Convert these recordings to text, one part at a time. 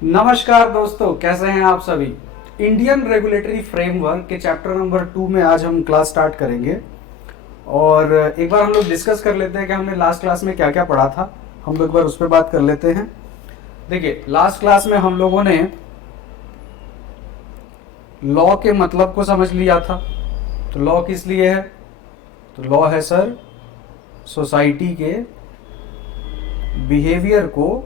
नमस्कार दोस्तों, कैसे हैं आप सभी। इंडियन रेगुलेटरी फ्रेमवर्क के चैप्टर नंबर 2 में आज हम क्लास स्टार्ट करेंगे। और एक बार हम लोग डिस्कस कर लेते हैं कि हमने लास्ट क्लास में क्या क्या पढ़ा था। हम लोग एक बार उस पर बात कर लेते हैं। देखिए, लास्ट क्लास में हम लोगों ने लॉ के मतलब को समझ लिया था। तो लॉ किस लिए है? तो लॉ है सर सोसाइटी के बिहेवियर को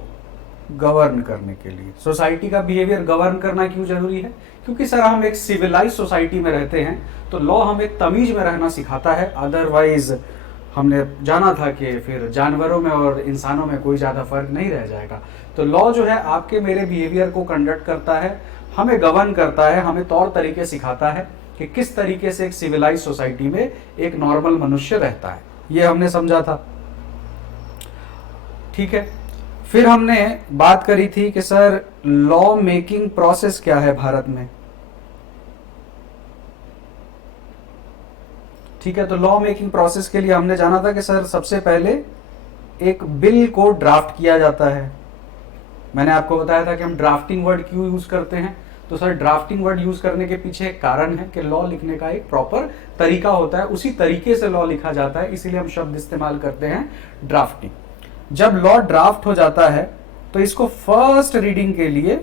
गवर्न करने के लिए। सोसाइटी का बिहेवियर गवर्न करना क्यों जरूरी है? क्योंकि सर हम एक सिविलाइज सोसाइटी में रहते हैं, तो लॉ हमें तमीज में रहना सिखाता है। अदरवाइज हमने जाना था कि फिर जानवरों में और इंसानों में कोई ज़्यादा फर्क नहीं रह जाएगा। तो लॉ जो है आपके मेरे बिहेवियर को कंडक्ट करता है, हमें गवर्न करता है, हमें तौर तरीके सिखाता है कि किस तरीके से एक सिविलाइज सोसाइटी में एक नॉर्मल मनुष्य रहता है। ये हमने समझा था, ठीक है। फिर हमने बात करी थी कि सर लॉ मेकिंग प्रोसेस क्या है भारत में। ठीक है, तो लॉ मेकिंग प्रोसेस के लिए हमने जाना था कि सर सबसे पहले एक बिल को ड्राफ्ट किया जाता है। मैंने आपको बताया था कि हम ड्राफ्टिंग वर्ड क्यों यूज करते हैं। तो सर ड्राफ्टिंग वर्ड यूज करने के पीछे एक कारण है कि लॉ लिखने का एक प्रॉपर तरीका होता है, उसी तरीके से लॉ लिखा जाता है, इसीलिए हम शब्द इस्तेमाल करते हैं ड्राफ्टिंग। जब लॉ ड्राफ्ट हो जाता है तो इसको फर्स्ट रीडिंग के लिए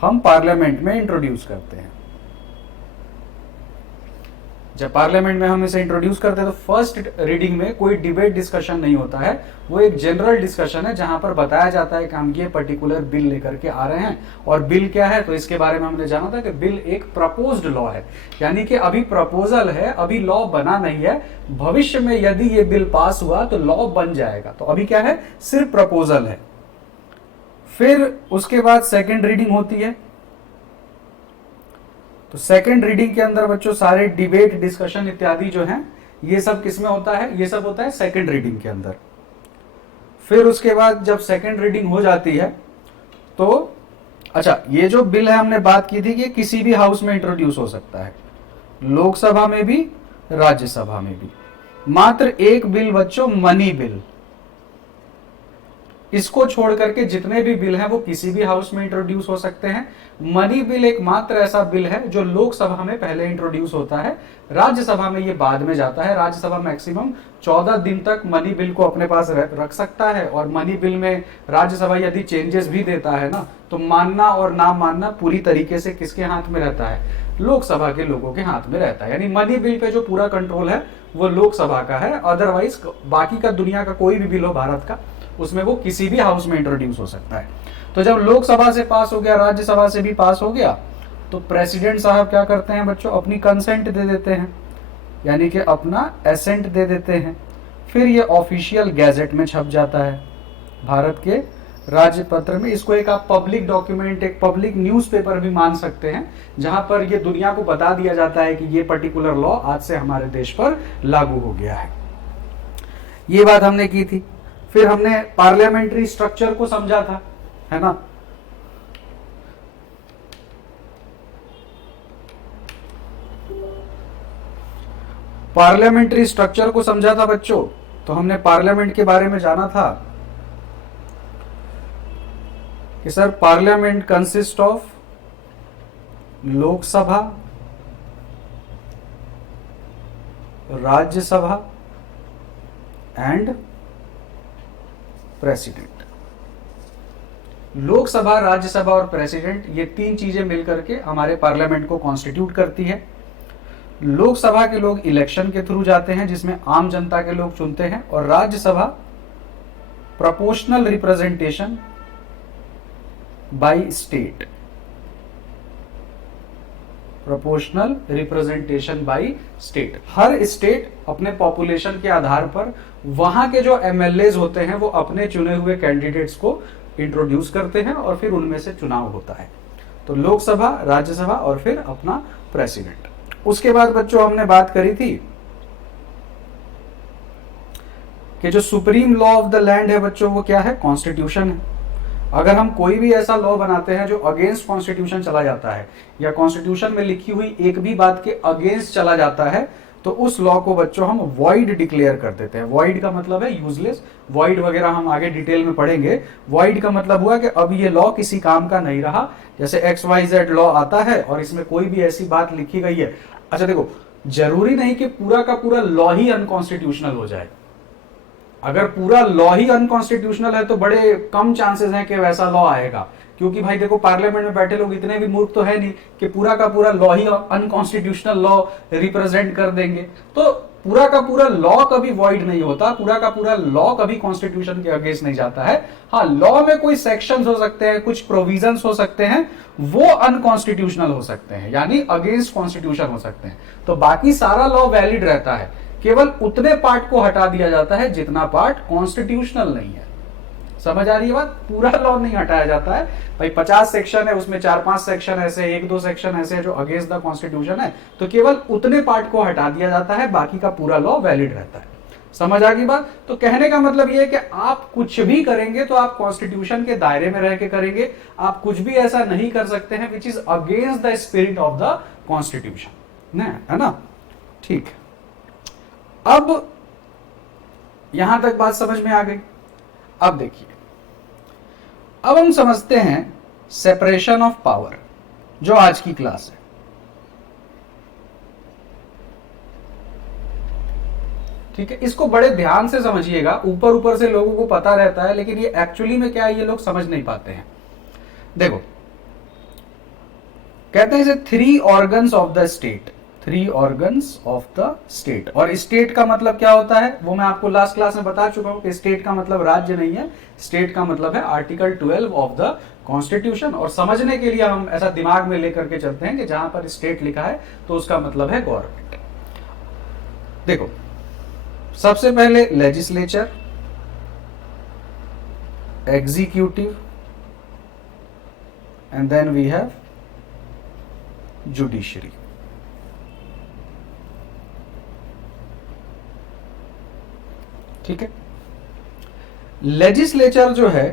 हम पार्लियामेंट में इंट्रोड्यूस करते हैं। जब पार्लियामेंट में हम इसे इंट्रोड्यूस करते हैं तो फर्स्ट रीडिंग में कोई डिबेट डिस्कशन नहीं होता है, वो एक जनरल डिस्कशन है जहां पर बताया जाता है कि हम ये पर्टिकुलर बिल लेकर के आ रहे हैं। और बिल क्या है, तो इसके बारे में हमने जाना था कि बिल एक प्रपोज्ड लॉ है, यानी कि अभी प्रपोजल है, अभी लॉ बना नहीं है। भविष्य में यदि ये बिल पास हुआ तो लॉ बन जाएगा। तो अभी क्या है, सिर्फ प्रपोजल है। फिर उसके बाद सेकेंड रीडिंग होती है। तो सेकेंड रीडिंग के अंदर बच्चों सारे डिबेट डिस्कशन इत्यादि जो हैं, ये सब किसमें होता है? ये सब होता है सेकेंड रीडिंग के अंदर। फिर उसके बाद जब सेकेंड रीडिंग हो जाती है तो अच्छा, ये जो बिल है हमने बात की थी कि किसी भी हाउस में इंट्रोड्यूस हो सकता है, लोकसभा में भी, राज्यसभा में भी। मात्र एक बिल बच्चों, मनी बिल, इसको छोड़ करके जितने भी बिल हैं वो किसी भी हाउस में इंट्रोड्यूस हो सकते हैं। मनी बिल एकमात्र ऐसा बिल है जो लोकसभा में पहले इंट्रोड्यूस होता है, राज्यसभा में ये बाद में जाता है। राज्यसभा मैक्सिमम 14 दिन तक मनी बिल को अपने पास रख सकता है। और मनी बिल में राज्यसभा यदि चेंजेस भी देता है ना, तो मानना और ना मानना पूरी तरीके से किसके हाथ में रहता है? लोकसभा के लोगों के हाथ में रहता है। यानी मनी बिल पे जो पूरा कंट्रोल है वो लोकसभा का है। अदरवाइज बाकी का दुनिया का कोई भी बिल हो भारत का, उसमें वो किसी भी हाउस में इंट्रोड्यूस हो सकता है। तो जब लोकसभा से पास हो गया, राज्यसभा से भी पास हो गया, तो प्रेसिडेंट साहब क्या करते हैं बच्चों? अपनी कंसेंट दे देते हैं, यानी कि अपना एसेंट दे देते हैं। फिर ये ऑफिशियल गैजेट में छप जाता है, भारत के राजपत्र में। इसको एक आप पब्लिक डॉक्यूमेंट, एक पब्लिक न्यूज़पेपर भी मान सकते हैं, जहां पर ये दुनिया को बता दिया जाता है कि ये पर्टिकुलर लॉ आज से हमारे देश पर लागू हो गया है। ये बात हमने की थी। फिर हमने पार्लियामेंट्री स्ट्रक्चर को समझा था, है ना। पार्लियामेंट्री स्ट्रक्चर को समझा था बच्चों। तो हमने पार्लियामेंट के बारे में जाना था कि sir parliament consist of Lok Sabha, Rajya Sabha and president. Lok Sabha, Rajya Sabha और प्रेसिडेंट, ये तीन चीजें मिलकर के हमारे पार्लियामेंट को कॉन्स्टिट्यूट करती है। लोकसभा के लोग इलेक्शन के थ्रू जाते हैं, जिसमें आम जनता के लोग चुनते हैं। और Rajya Sabha proportional representation by state, proportional representation by state. Her state अपने पॉपुलेशन के आधार पर वहां के जो एमएलएज होते हैं वो अपने चुने हुए कैंडिडेट्स को इंट्रोड्यूस करते हैं और फिर उनमें से चुनाव होता है। तो लोकसभा, राज्यसभा और फिर अपना प्रेसिडेंट। उसके बाद बच्चों हमने बात करी थी कि जो supreme law of the land है बच्चों, वो क्या है? कॉन्स्टिट्यूशन है। अगर हम कोई भी ऐसा लॉ बनाते हैं जो अगेंस्ट कॉन्स्टिट्यूशन चला जाता है, या कॉन्स्टिट्यूशन में लिखी हुई एक भी बात के अगेंस्ट चला जाता है, तो उस लॉ को बच्चों हम वॉइड डिक्लेयर कर देते हैं। वॉइड का मतलब है यूजलेस, वॉइड वगैरह हम आगे डिटेल में पढ़ेंगे। वॉइड का मतलब हुआ कि अब ये लॉ किसी काम का नहीं रहा। जैसे XYZ लॉ आता है और इसमें कोई भी ऐसी बात लिखी गई है, अच्छा देखो, जरूरी नहीं कि पूरा का पूरा लॉ ही अनकॉन्स्टिट्यूशनल हो जाए। अगर पूरा लॉ ही अनकॉन्स्टिट्यूशनल है तो बड़े कम चांसेस हैं कि वैसा लॉ आएगा, क्योंकि भाई देखो पार्लियामेंट में बैठे लोग इतने भी मूर्ख तो है नहीं कि पूरा का पूरा लॉ ही अनकॉन्स्टिट्यूशनल लॉ रिप्रेजेंट कर देंगे। तो पूरा का पूरा लॉ कभी वॉइड नहीं होता, पूरा का पूरा लॉ कभी कॉन्स्टिट्यूशन के अगेंस्ट नहीं जाता है। हाँ, लॉ में कोई सेक्शंस हो सकते हैं, कुछ प्रोविजंस हो सकते हैं, वो अनकॉन्स्टिट्यूशनल हो सकते हैं, यानी अगेंस्ट कॉन्स्टिट्यूशन हो सकते हैं। तो बाकी सारा लॉ वैलिड रहता है, केवल उतने पार्ट को हटा दिया जाता है जितना पार्ट कॉन्स्टिट्यूशनल नहीं है। समझ आ रही है बात? पूरा लॉ नहीं हटाया जाता है भाई। 50 सेक्शन है, उसमें 4-5 सेक्शन ऐसे, 1-2 सेक्शन ऐसे जो अगेंस्ट द कॉन्स्टिट्यूशन है, तो केवल उतने पार्ट को हटा दिया जाता है, बाकी का पूरा लॉ वैलिड रहता है। समझ आ गई बात? तो कहने का मतलब यह है कि आप कुछ भी करेंगे तो आप कॉन्स्टिट्यूशन के दायरे में रह के करेंगे। आप कुछ भी ऐसा नहीं कर सकते हैं विच is against the spirit of the constitution, है ना? ठीक, अब यहां तक बात समझ में आ गई। अब देखिए, अब हम समझते हैं सेपरेशन ऑफ पावर, जो आज की क्लास है। ठीक है, इसको बड़े ध्यान से समझिएगा। ऊपर ऊपर से लोगों को पता रहता है, लेकिन ये एक्चुअली में क्या है ये लोग समझ नहीं पाते हैं। देखो, कहते हैं इसे 3 organs of the state, 3 organs of the state. और स्टेट का मतलब क्या होता है वो मैं आपको लास्ट क्लास में बता चुका हूं कि स्टेट का मतलब राज्य नहीं है, स्टेट का मतलब है आर्टिकल 12 ऑफ द कॉन्स्टिट्यूशन। और समझने के लिए हम ऐसा दिमाग में लेकर के चलते हैं कि जहां पर स्टेट लिखा है तो उसका मतलब है गवर्नमेंट। देखो, सबसे पहले legislature, executive, and then we have judiciary. ठीक है, लेजिस्लेचर जो है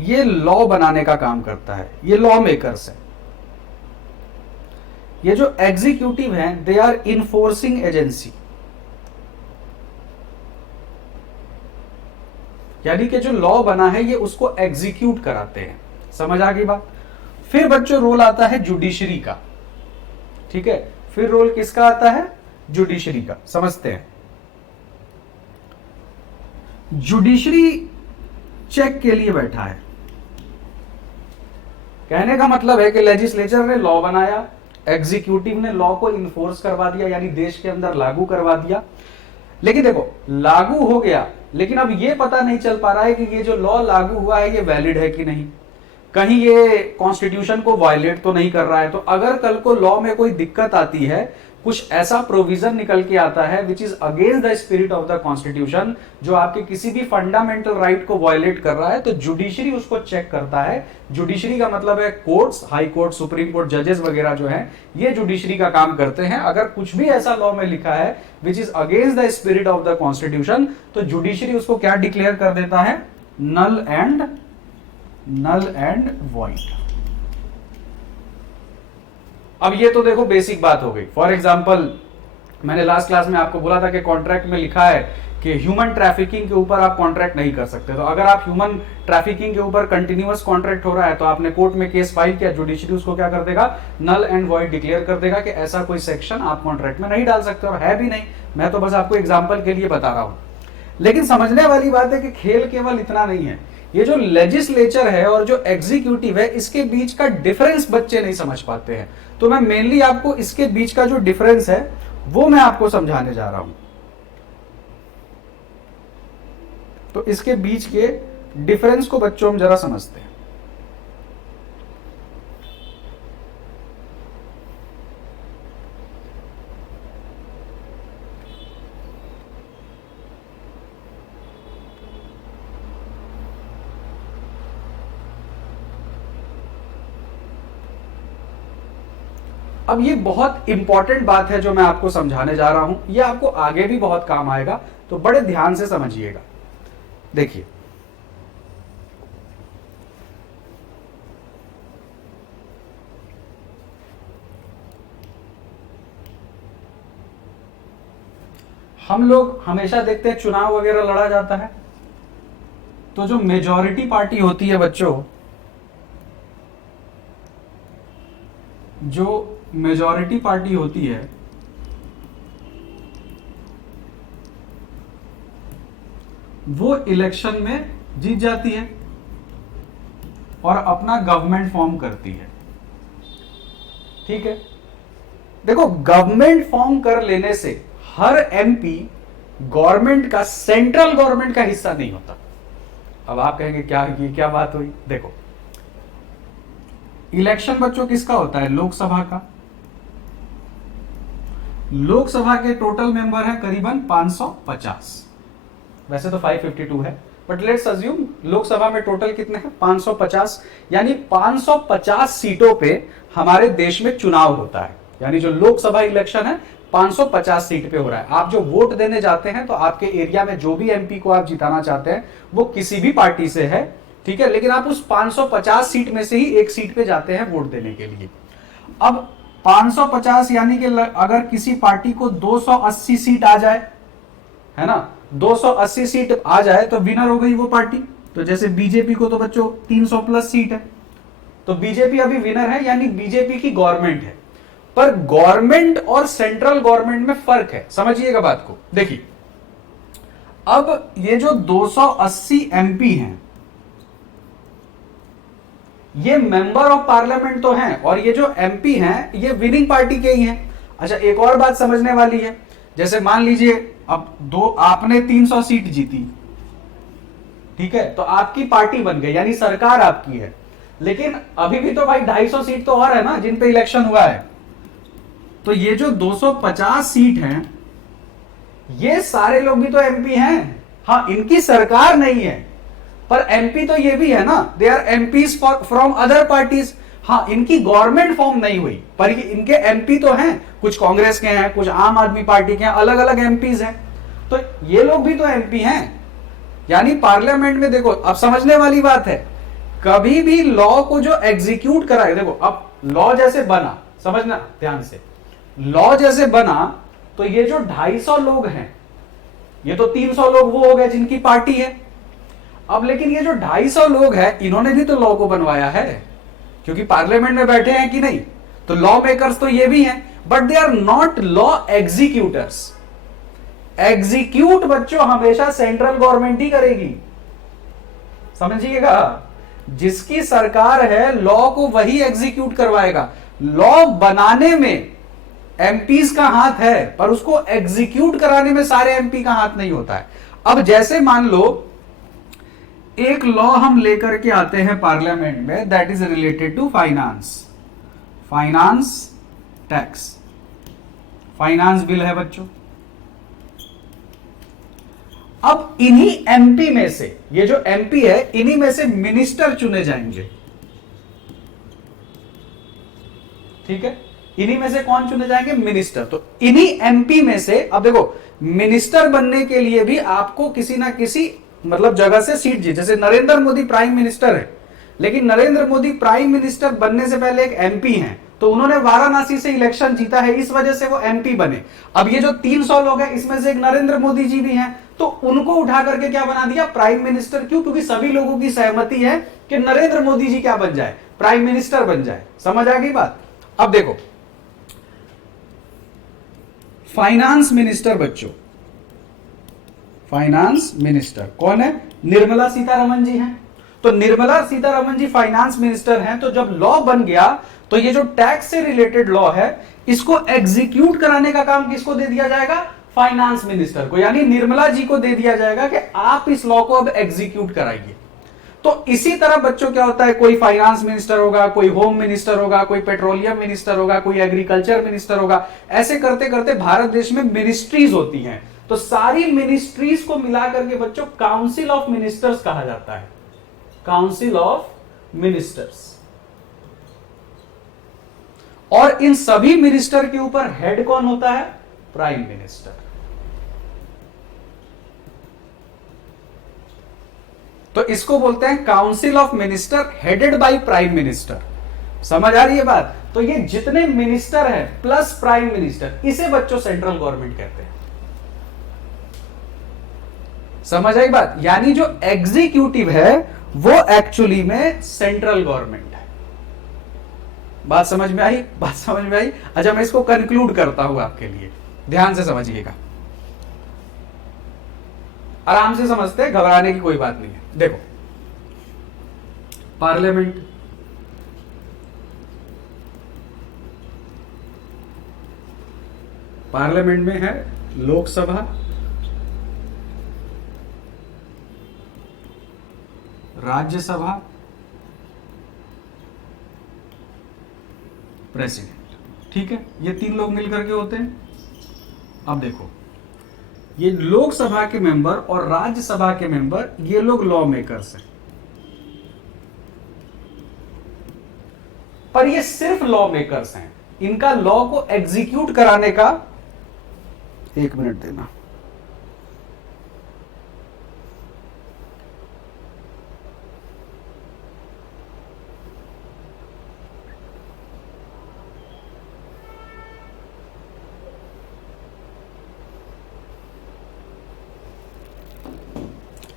ये लॉ बनाने का काम करता है, ये लॉ मेकर्स है। ये जो एग्जीक्यूटिव हैं दे आर इन्फोर्सिंग एजेंसी, यानी कि जो लॉ बना है ये उसको एग्जीक्यूट कराते हैं। समझ आ गई बात? फिर बच्चों रोल आता है जुडिशरी का। ठीक है, फिर रोल किसका आता है? जुडिशरी का। समझते हैं, जुडिशरी चेक के लिए बैठा है। कहने का मतलब है कि लेजिस्लेचर ने लॉ बनाया, एग्जीक्यूटिव ने लॉ को इन्फोर्स करवा दिया, यानी देश के अंदर लागू करवा दिया। लेकिन देखो, लागू हो गया, लेकिन अब ये पता नहीं चल पा रहा है कि ये जो लॉ लागू हुआ है ये वैलिड है कि नहीं, कहीं ये कॉन्स्टिट्यूशन को वायलेट तो नहीं कर रहा है। तो अगर कल को लॉ में कोई दिक्कत आती है, कुछ ऐसा प्रोविजन निकल के आता है which is against the spirit of the constitution, जो आपके किसी भी फंडामेंटल राइट को वायलेट कर रहा है, तो जुडिशरी उसको चेक करता है। जुडिशरी का मतलब है courts, high court, supreme court, जजेस वगैरह जो हैं, ये जुडिशरी का काम करते हैं। अगर कुछ भी ऐसा लॉ में लिखा है which is against the spirit of the constitution, तो जुडिशरी उसको क्या डिक्लेयर कर देता है? Null and void. अब ये तो देखो बेसिक बात हो गई। फॉर एग्जाम्पल, मैंने लास्ट क्लास में आपको बोला था कि कॉन्ट्रैक्ट में लिखा है कि ह्यूमन ट्रैफिकिंग के ऊपर आप कॉन्ट्रैक्ट नहीं कर सकते। तो अगर आप ह्यूमन ट्रैफिकिंग के ऊपर कंटिन्यूअस कॉन्ट्रैक्ट हो रहा है तो आपने कोर्ट में केस फाइल किया, जुडिशरी उसको क्या कर देगा? नल एंड वॉइड डिक्लेयर कर देगा कि ऐसा कोई सेक्शन आप कॉन्ट्रैक्ट में नहीं डाल सकते, और है भी नहीं। मैं तो बस आपको एग्जाम्पल के लिए बता रहा हूं। लेकिन समझने वाली बात है कि खेल केवल इतना नहीं है। ये जो लेजिस्लेचर है और जो एग्जीक्यूटिव है, इसके बीच का डिफरेंस बच्चे नहीं समझ पाते हैं। तो मैं मेनली आपको इसके बीच का जो डिफरेंस है वो मैं आपको समझाने जा रहा हूं। तो इसके बीच के डिफरेंस को बच्चों हम जरा समझते हैं। अब ये बहुत इंपॉर्टेंट बात है जो मैं आपको समझाने जा रहा हूं, ये आपको आगे भी बहुत काम आएगा, तो बड़े ध्यान से समझिएगा। देखिए, हम लोग हमेशा देखते हैं चुनाव वगैरह लड़ा जाता है, तो जो मेजॉरिटी पार्टी होती है बच्चों, जो मेजॉरिटी पार्टी होती है वो इलेक्शन में जीत जाती है और अपना गवर्नमेंट फॉर्म करती है। ठीक है, देखो गवर्नमेंट फॉर्म कर लेने से हर एमपी गवर्नमेंट का, सेंट्रल गवर्नमेंट का हिस्सा नहीं होता। अब आप कहेंगे क्या ये क्या बात हुई? देखो इलेक्शन बच्चों किसका होता है? लोकसभा का। लोकसभा के टोटल मेंबर है करीबन 550, वैसे तो 552 है, बट लेट्स अज्यूम लोकसभा में टोटल कितने हैं? 550, यानी 550 सीटों पे हमारे देश में चुनाव होता है। यानी जो लोकसभा इलेक्शन है 550 सीट पे हो रहा है। आप जो वोट देने जाते हैं तो आपके एरिया में जो भी एमपी को आप जिताना चाहते हैं वो किसी भी पार्टी से है, ठीक है, लेकिन आप उस 550 सीट में से ही एक सीट पे जाते हैं वोट देने के लिए। अब 550 यानी कि अगर किसी पार्टी को 280 सीट आ जाए, है ना, 280 सीट आ जाए तो विनर हो गई वो पार्टी। तो जैसे बीजेपी को तो बच्चों 300 प्लस सीट है, तो बीजेपी अभी विनर है, यानी बीजेपी की गवर्नमेंट है। पर गवर्नमेंट और सेंट्रल गवर्नमेंट में फर्क है, समझिएगा बात को। देखिए अब ये जो 280 एमपी हैं ये मेंबर ऑफ पार्लियामेंट तो हैं, और ये जो एमपी हैं ये विनिंग पार्टी के ही हैं। अच्छा एक और बात समझने वाली है, जैसे मान लीजिए अब आपने 300 सीट जीती, ठीक है, तो आपकी पार्टी बन गई, यानी सरकार आपकी है। लेकिन अभी भी तो भाई 250 सीट तो और है ना जिन पे इलेक्शन हुआ है। तो ये जो 250 सीट हैं ये सारे लोग भी तो एमपी हैं। हाँ इनकी सरकार नहीं है पर एमपी तो ये भी है ना, they are MPs from other parties. हाँ इनकी गवर्नमेंट फॉर्म नहीं हुई पर ये इनके एमपी तो हैं, कुछ कांग्रेस के हैं, कुछ आम आदमी पार्टी के हैं, अलग अलग एमपीज हैं, तो ये लोग भी तो एमपी हैं। यानी पार्लियामेंट में देखो अब समझने वाली बात है, कभी भी लॉ को जो एग्जीक्यूट कराए, देखो अब लॉ जैसे बना, समझना ध्यान से, लॉ जैसे बना तो ये जो 250 लोग हैं ये तो 300 लोग वो हो गए जिनकी पार्टी है। अब लेकिन ये जो 250 लोग हैं इन्होंने भी तो लॉ को बनवाया है, क्योंकि पार्लियामेंट में बैठे हैं कि नहीं, तो लॉ मेकर्स तो ये भी हैं, but they are not law executors. Execute बच्चों हमेशा सेंट्रल गवर्नमेंट ही करेगी, समझिएगा, जिसकी सरकार है लॉ को वही एग्जीक्यूट करवाएगा। लॉ बनाने में एमपीज का हाथ है पर उसको एग्जीक्यूट कराने में सारे एमपी का हाथ नहीं होता है। अब जैसे मान लो एक लॉ हम लेकर के आते हैं पार्लियामेंट में, that is related to finance, finance tax, finance bill है बच्चों। अब इन्हीं एमपी में से, ये जो एमपी है इन्हीं में से मिनिस्टर चुने जाएंगे, ठीक है, इन्हीं में से कौन चुने जाएंगे? मिनिस्टर। तो इन्हीं एमपी में से, अब देखो मिनिस्टर बनने के लिए भी आपको किसी ना किसी मतलब जगह से सीट जी, जैसे नरेंद्र मोदी प्राइम मिनिस्टर है, लेकिन नरेंद्र मोदी प्राइम मिनिस्टर बनने से पहले एक एमपी हैं, तो उन्होंने वाराणसी से इलेक्शन जीता है, इस वजह से वो एमपी बने। अब ये जो 300 लोग हैं इसमें से एक नरेंद्र मोदी जी भी हैं, तो उनको उठा करके क्या बना दिया? Prime minister. क्यों? क्योंकि सभी लोगों की सहमति है कि नरेंद्र मोदी जी क्या बन जाए? प्राइम मिनिस्टर बन जाए। समझ आ गई बात? अब देखो फाइनेंस मिनिस्टर बच्चों, फाइनेंस मिनिस्टर कौन है? निर्मला सीतारमण जी हैं। तो निर्मला सीतारमण जी फाइनेंस मिनिस्टर हैं, तो जब लॉ बन गया तो ये जो टैक्स से रिलेटेड लॉ है इसको एग्जीक्यूट कराने का काम किसको दे दिया जाएगा? फाइनेंस मिनिस्टर को, यानी निर्मला जी को दे दिया जाएगा कि आप इस लॉ को अब एग्जीक्यूट कराइए। तो इसी तरह बच्चों क्या होता है, कोई फाइनेंस मिनिस्टर होगा, कोई होम मिनिस्टर होगा, कोई पेट्रोलियम मिनिस्टर होगा, कोई एग्रीकल्चर मिनिस्टर होगा, ऐसे करते करते भारत देश में मिनिस्ट्रीज होती हैं। तो सारी मिनिस्ट्रीज को मिलाकर के बच्चों काउंसिल ऑफ मिनिस्टर्स कहा जाता है, काउंसिल ऑफ मिनिस्टर्स। और इन सभी मिनिस्टर के ऊपर हेड कौन होता है? Prime minister. तो इसको बोलते हैं council of minister headed by prime minister. समझ आ रही है बात? तो ये जितने मिनिस्टर हैं प्लस प्राइम मिनिस्टर, इसे बच्चों सेंट्रल गवर्नमेंट कहते हैं। समझ आई बात? यानी जो एग्जीक्यूटिव है वो एक्चुअली में सेंट्रल गवर्नमेंट है। बात समझ में आई? बात समझ में आई? अच्छा, मैं इसको कंक्लूड करता हूं आपके लिए, ध्यान से समझिएगा, आराम से समझते हैं, घबराने की कोई बात नहीं है। देखो, पार्लियामेंट, पार्लियामेंट में है लोकसभा, राज्यसभा, प्रेसिडेंट। ठीक है, ये तीन लोग मिलकर के होते हैं। अब देखो, ये लोकसभा के मेंबर और राज्यसभा के मेंबर, ये लोग लॉ मेकर्स हैं, पर ये सिर्फ लॉ मेकर्स हैं। इनका लॉ को एग्जीक्यूट कराने का, एक मिनट देना,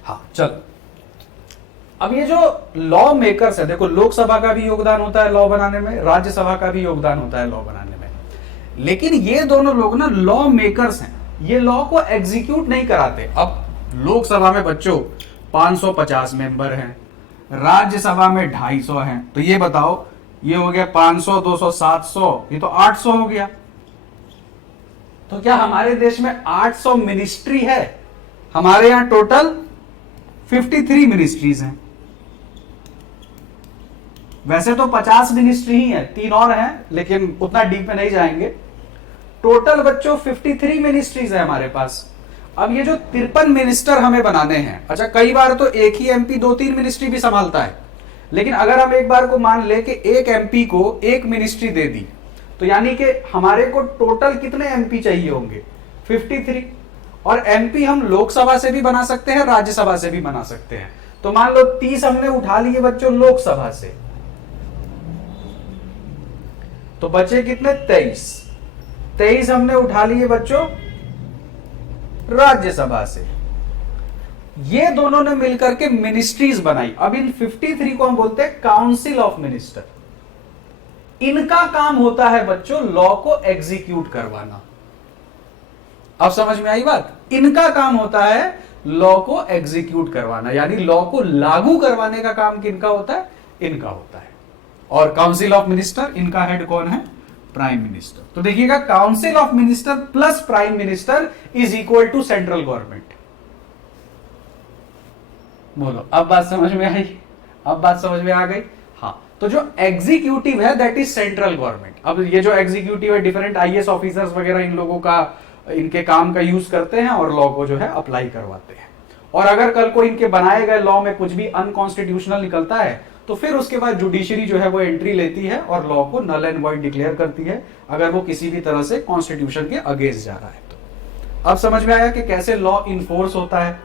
हाँ चलो। अब ये जो लॉ मेकर्स है, देखो लोकसभा का भी योगदान होता है लॉ बनाने में, राज्यसभा का भी योगदान होता है लॉ बनाने में, लेकिन ये दोनों लोग ना लॉ मेकर्स हैं, ये लॉ को एग्जीक्यूट नहीं कराते। अब लोकसभा में बच्चों 550 मेंबर हैं, राज्यसभा में 250 हैं, तो ये बताओ, ये हो गया 500, 200, 700, ये तो 800 हो गया। तो क्या हमारे देश में 800 मिनिस्ट्री है? हमारे यहां टोटल 53 मिनिस्ट्रीज हैं। वैसे तो 50 मिनिस्ट्री ही है, 3 और हैं, लेकिन उतना डीप में नहीं जाएंगे। टोटल बच्चों 53 मिनिस्ट्रीज है हमारे पास। अब ये जो 53 मिनिस्टर हमें बनाने हैं, अच्छा कई बार तो एक ही एमपी 2-3 मिनिस्ट्री भी संभालता है, लेकिन अगर हम एक बार को मान ले कि एक एमपी को एक मिनिस्ट्री दे दी, तो यानी कि हमारे को टोटल कितने एमपी चाहिए होंगे? 53। और एमपी हम लोकसभा से भी बना सकते हैं, राज्यसभा से भी बना सकते हैं। तो मान लो 30 हमने उठा लिए बच्चों लोकसभा से, तो बचे कितने? 23 हमने उठा लिए बच्चों राज्यसभा से। ये दोनों ने मिलकर के मिनिस्ट्रीज बनाई। अब इन 53 को हम बोलते हैं काउंसिल ऑफ मिनिस्टर। इनका काम होता है बच्चों लॉ को एग्जीक्यूट करवाना। अब समझ में आई बात? इनका काम होता है लॉ को एग्जीक्यूट करवाना, यानी लॉ को लागू करवाने का काम किनका होता है? इनका होता है। और काउंसिल ऑफ मिनिस्टर, इनका हेड कौन है? Prime minister. तो देखिएगा, council of minister plus prime minister is equal to central government. बोलो, अब बात समझ में आई? अब बात समझ में आ गई? हाँ, तो जो एग्जीक्यूटिव है दैट इज सेंट्रल गवर्नमेंट। अब ये जो एग्जीक्यूटिव है, डिफरेंट आईएएस ऑफिसर्स वगैरह इन लोगों का, इनके काम का यूज करते हैं और लॉ को जो है अप्लाई करवाते हैं। और अगर कल को इनके बनाए गए लॉ में कुछ भी अनकॉन्स्टिट्यूशनल निकलता है, तो फिर उसके बाद जुडिशरी जो है वो एंट्री लेती है और लॉ को नल एंड वॉइड डिक्लेयर करती है, अगर वो किसी भी तरह से कॉन्स्टिट्यूशन के अगेंस्ट जा रहा है तो। अब समझ में आया कि कैसे लॉ इन्फोर्स होता है?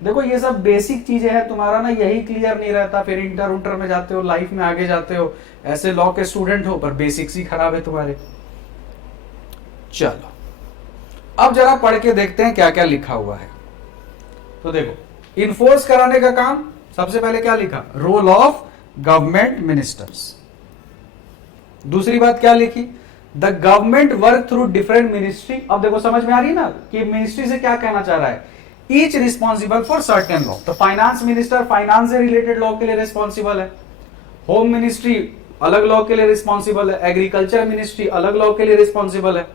देखो, ये सब बेसिक चीजें हैं, तुम्हारा ना यही क्लियर नहीं रहता, फिर इंटर में जाते हो, लाइफ में आगे जाते हो, ऐसे लॉ के स्टूडेंट हो पर बेसिक्स ही खराब है तुम्हारे। चलो, अब जरा पढ़ के देखते हैं क्या क्या लिखा हुआ है। तो देखो, इन्फोर्स कराने का काम, सबसे पहले क्या लिखा? Role of government ministers. दूसरी बात क्या लिखी? The government work through different ministry. अब देखो समझ में आ रही ना कि मिनिस्ट्री से क्या कहना चाह रहा है? Each responsible for certain law. तो फाइनेंस मिनिस्टर फाइनेंस से रिलेटेड लॉ के लिए रिस्पॉन्सिबल है, होम मिनिस्ट्री अलग लॉ के लिए रिस्पॉन्सिबल है, एग्रीकल्चर मिनिस्ट्री अलग लॉ के लिए रिस्पॉन्सिबल है।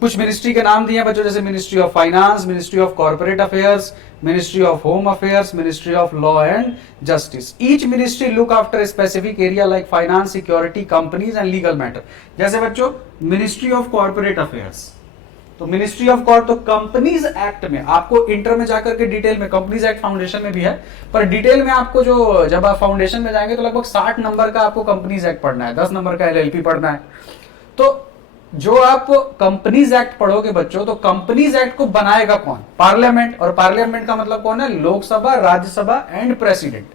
कुछ मिनिस्ट्री के नाम दिए बच्चों, जैसे ministry of finance, ministry of corporate affairs, ministry of home affairs, ministry of law and justice. Each ministry look after specific area like finance, security, companies and legal matter. जैसे बच्चों ministry of corporate affairs, तो ministry of Corp, तो companies act में आपको inter में जाकर के detail में, कंपनीज एक्ट फाउंडेशन में भी है, पर डिटेल में आपको जो, जब आप फाउंडेशन में जाएंगे तो लगभग 60 नंबर का आपको कंपनीज एक्ट पढ़ना है, 10 नंबर का एलएलपी पढ़ना है। तो जो आप कंपनीज एक्ट पढ़ोगे बच्चों, तो कंपनीज एक्ट को बनाएगा कौन? पार्लियामेंट। और पार्लियामेंट का मतलब कौन है? Lok Sabha, Rajya Sabha and president.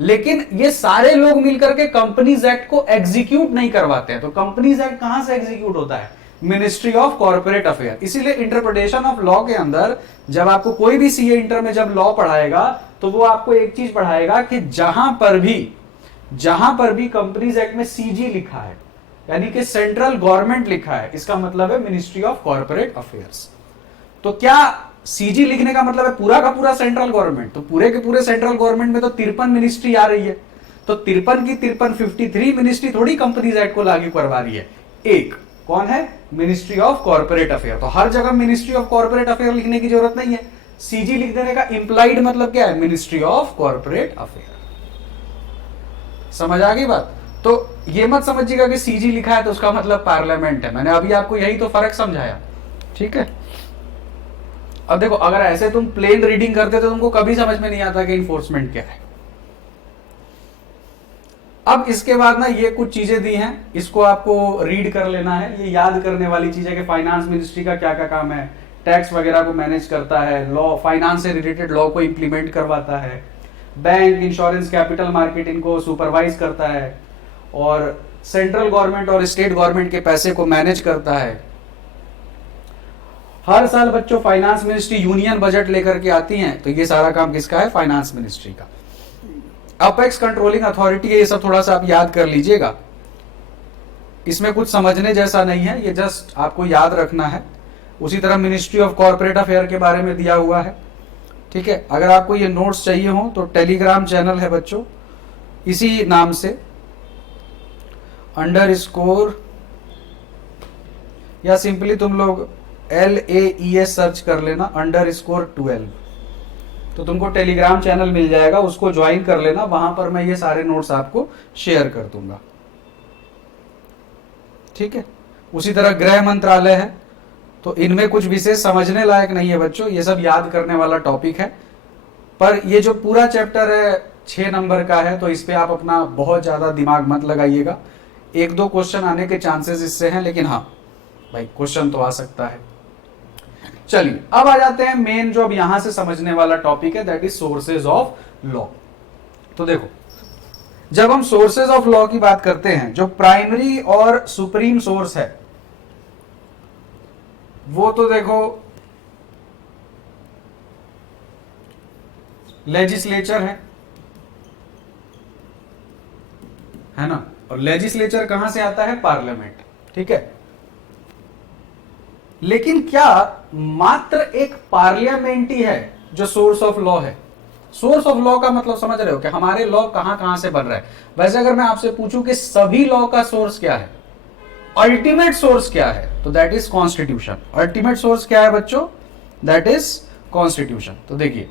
लेकिन ये सारे लोग मिलकर के कंपनीज एक्ट को एग्जीक्यूट नहीं करवाते हैं। तो कंपनीज एक्ट कहां से एग्जीक्यूट होता है? Ministry of corporate affair. इसीलिए इंटरप्रिटेशन ऑफ लॉ के अंदर जब आपको कोई भी सीए इंटर में जब लॉ पढ़ाएगा तो वो आपको एक चीज पढ़ाएगा कि जहां पर भी कंपनीज एक्ट में सीजी लिखा है, यानी कि सेंट्रल गवर्नमेंट लिखा है, इसका मतलब है मिनिस्ट्री ऑफ कॉर्पोरेट अफेयर्स। तो क्या सीजी लिखने का मतलब है पूरा का पूरा सेंट्रल गवर्नमेंट? तो पूरे के पूरे सेंट्रल गवर्नमेंट में तो 53 मिनिस्ट्री आ रही है, तो 53 की 53 53 मिनिस्ट्री थोड़ी कंपनीज एक्ट को लागू करवा रही है। एक कौन है? Ministry of corporate affair. तो हर जगह मिनिस्ट्री ऑफ कॉर्पोरेट अफेयर लिखने की जरूरत नहीं है। सीजी लिख देने का इंप्लाइड मतलब क्या है? Ministry of corporate affair. समझ आ गई बात? तो ये मत समझिएगा कि सीजी लिखा है तो उसका मतलब पार्लियामेंट है। मैंने अभी आपको यही तो फर्क समझाया, ठीक है। अब देखो, अगर ऐसे तुम प्लेन रीडिंग करते तो तुमको कभी समझ में नहीं आता कि इन्फोर्समेंट क्या है। अब इसके बाद ना ये कुछ चीजें दी हैं, इसको आपको रीड कर लेना है। ये याद करने वाली चीज है कि फाइनेंस मिनिस्ट्री का क्या क्या काम है। टैक्स वगैरह को मैनेज करता है, लॉ फाइनेंस से रिलेटेड लॉ को इंप्लीमेंट करवाता है, बैंक, इंश्योरेंस, कैपिटल मार्केट इनको सुपरवाइज करता है, और सेंट्रल गवर्नमेंट और स्टेट गवर्नमेंट के पैसे को मैनेज करता है। हर साल बच्चों फाइनेंस मिनिस्ट्री यूनियन बजट लेकर के आती हैं, तो ये सारा काम किसका है? फाइनेंस मिनिस्ट्री का। अपेक्स कंट्रोलिंग अथॉरिटी है, ये सब थोड़ा सा आप याद कर लीजिएगा। इसमें कुछ समझने जैसा नहीं है, ये जस्ट आपको याद रखना है। उसी तरह मिनिस्ट्री ऑफ कॉर्पोरेट अफेयर के बारे में दिया हुआ है, ठीक है। अगर आपको ये नोट्स चाहिए हो तो टेलीग्राम चैनल है बच्चों, इसी नाम से _ या सिंपली तुम लोग LAES सर्च कर लेना _12, तो तुमको टेलीग्राम चैनल मिल जाएगा, उसको ज्वाइन कर लेना। वहां पर मैं ये सारे नोट्स आपको शेयर कर दूंगा, ठीक है। उसी तरह गृह मंत्रालय है, तो इनमें कुछ विशेष समझने लायक नहीं है बच्चों, ये सब याद करने वाला टॉपिक है। पर ये जो पूरा चैप्टर है 6 नंबर का है, तो इस पे आप अपना बहुत ज्यादा दिमाग मत लगाइएगा। 1-2 क्वेश्चन आने के चांसेस इससे हैं, लेकिन हाँ भाई क्वेश्चन तो आ सकता है। चलिए अब आ जाते हैं मेन जो अब यहां से समझने वाला टॉपिक है, that is sources of law. तो देखो, जब हम सोर्सेज ऑफ लॉ की बात करते हैं, जो प्राइमरी और सुप्रीम सोर्स है वो तो देखो लेजिस्लेचर है ना, और लेजिस्लेचर कहां से आता है? पार्लियामेंट, ठीक है। लेकिन क्या मात्र एक पार्लियामेंट ही है जो सोर्स ऑफ लॉ है? सोर्स ऑफ लॉ का मतलब समझ रहे हो कि हमारे लॉ कहां कहां से बन रहा है। वैसे अगर मैं आपसे पूछूं कि सभी लॉ का सोर्स क्या है, अल्टीमेट सोर्स क्या है, तो that is constitution. Ultimate source क्या है बच्चों? That is constitution. तो देखिए,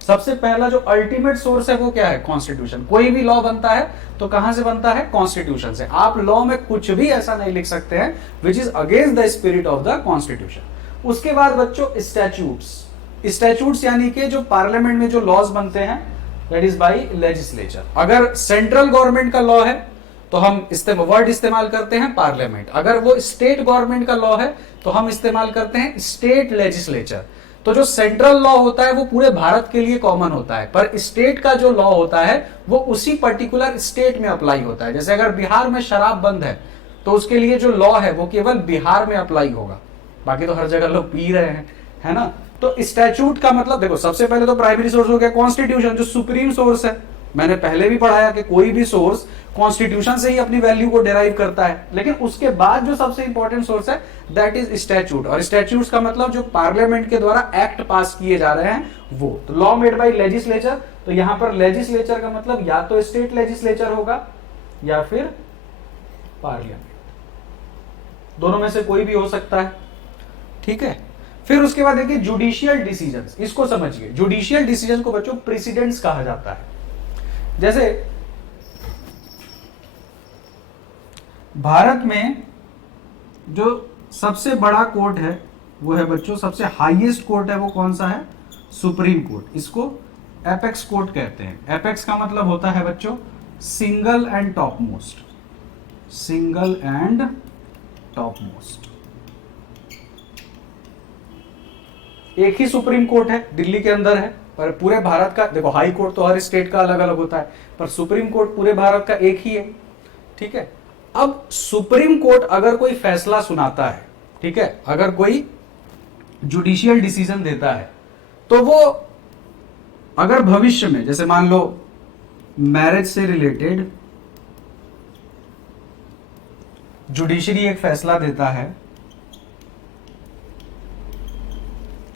सबसे पहला जो अल्टीमेट सोर्स है वो क्या है? कॉन्स्टिट्यूशन। कोई भी लॉ बनता है तो कहां से बनता है? कॉन्स्टिट्यूशन से। आप लॉ में कुछ भी ऐसा नहीं लिख सकते हैं विच is against the spirit of the constitution. उसके बाद बच्चों स्टैट्यूट्स। स्टैट्यूट्स यानी कि जो पार्लियामेंट में जो लॉज बनते हैं, दैट इज बाय लेजिस्लेचर। अगर सेंट्रल गवर्नमेंट का लॉ है तो हम वर्ड इस्तेमाल करते हैं पार्लियामेंट। अगर वो स्टेट गवर्नमेंट का लॉ है तो हम इस्तेमाल करते हैं स्टेट लेजिस्लेचर। तो जो सेंट्रल लॉ होता है वो पूरे भारत के लिए कॉमन होता है, पर स्टेट का जो लॉ होता है वो उसी पर्टिकुलर स्टेट में अप्लाई होता है। जैसे अगर बिहार में शराब बंद है तो उसके लिए जो लॉ है वो केवल बिहार में अप्लाई होगा, बाकी तो हर जगह लोग पी रहे हैं, है ना। तो स्टैट्यूट का मतलब देखो, सबसे पहले तो प्राइमरी सोर्स हो गया कॉन्स्टिट्यूशन, जो सुप्रीम सोर्स है। मैंने पहले भी पढ़ाया कि कोई भी सोर्स कॉन्स्टिट्यूशन से ही अपनी वैल्यू को डिराइव करता है। लेकिन उसके बाद जो सबसे इंपॉर्टेंट सोर्स है दैट इज स्टैट्यूट। और स्टैट्यूट्स का मतलब जो पार्लियामेंट के द्वारा एक्ट पास किए जा रहे हैं वो। तो लॉ मेड बाय लेजिस्लेचर, तो यहां पर लेजिस्लेचर का मतलब या तो स्टेट लेजिस्लेचर होगा या फिर पार्लियामेंट, दोनों में से कोई भी हो सकता है, ठीक है। फिर उसके बाद देखिए जुडिशियल डिसीजंस, इसको समझिए। जुडिशियल डिसीजन को बच्चों प्रेसिडेंट्स कहा जाता है। जैसे भारत में जो सबसे बड़ा कोर्ट है वो है बच्चों, सबसे हाईएस्ट कोर्ट है वो कौन सा है? Supreme court. इसको एपेक्स कोर्ट कहते हैं। एपेक्स का मतलब होता है बच्चों single and top most. Single and top most. एक ही सुप्रीम कोर्ट है, दिल्ली के अंदर है, पर पूरे भारत का देखो, हाई कोर्ट तो हर स्टेट का अलग अलग होता है, पर सुप्रीम कोर्ट पूरे भारत का एक ही है, ठीक है। अब सुप्रीम कोर्ट अगर कोई फैसला सुनाता है, ठीक है, अगर कोई जुडिशियल डिसीजन देता है, तो वो अगर भविष्य में जैसे मान लो मैरिज से रिलेटेड जुडिशरी एक फैसला देता है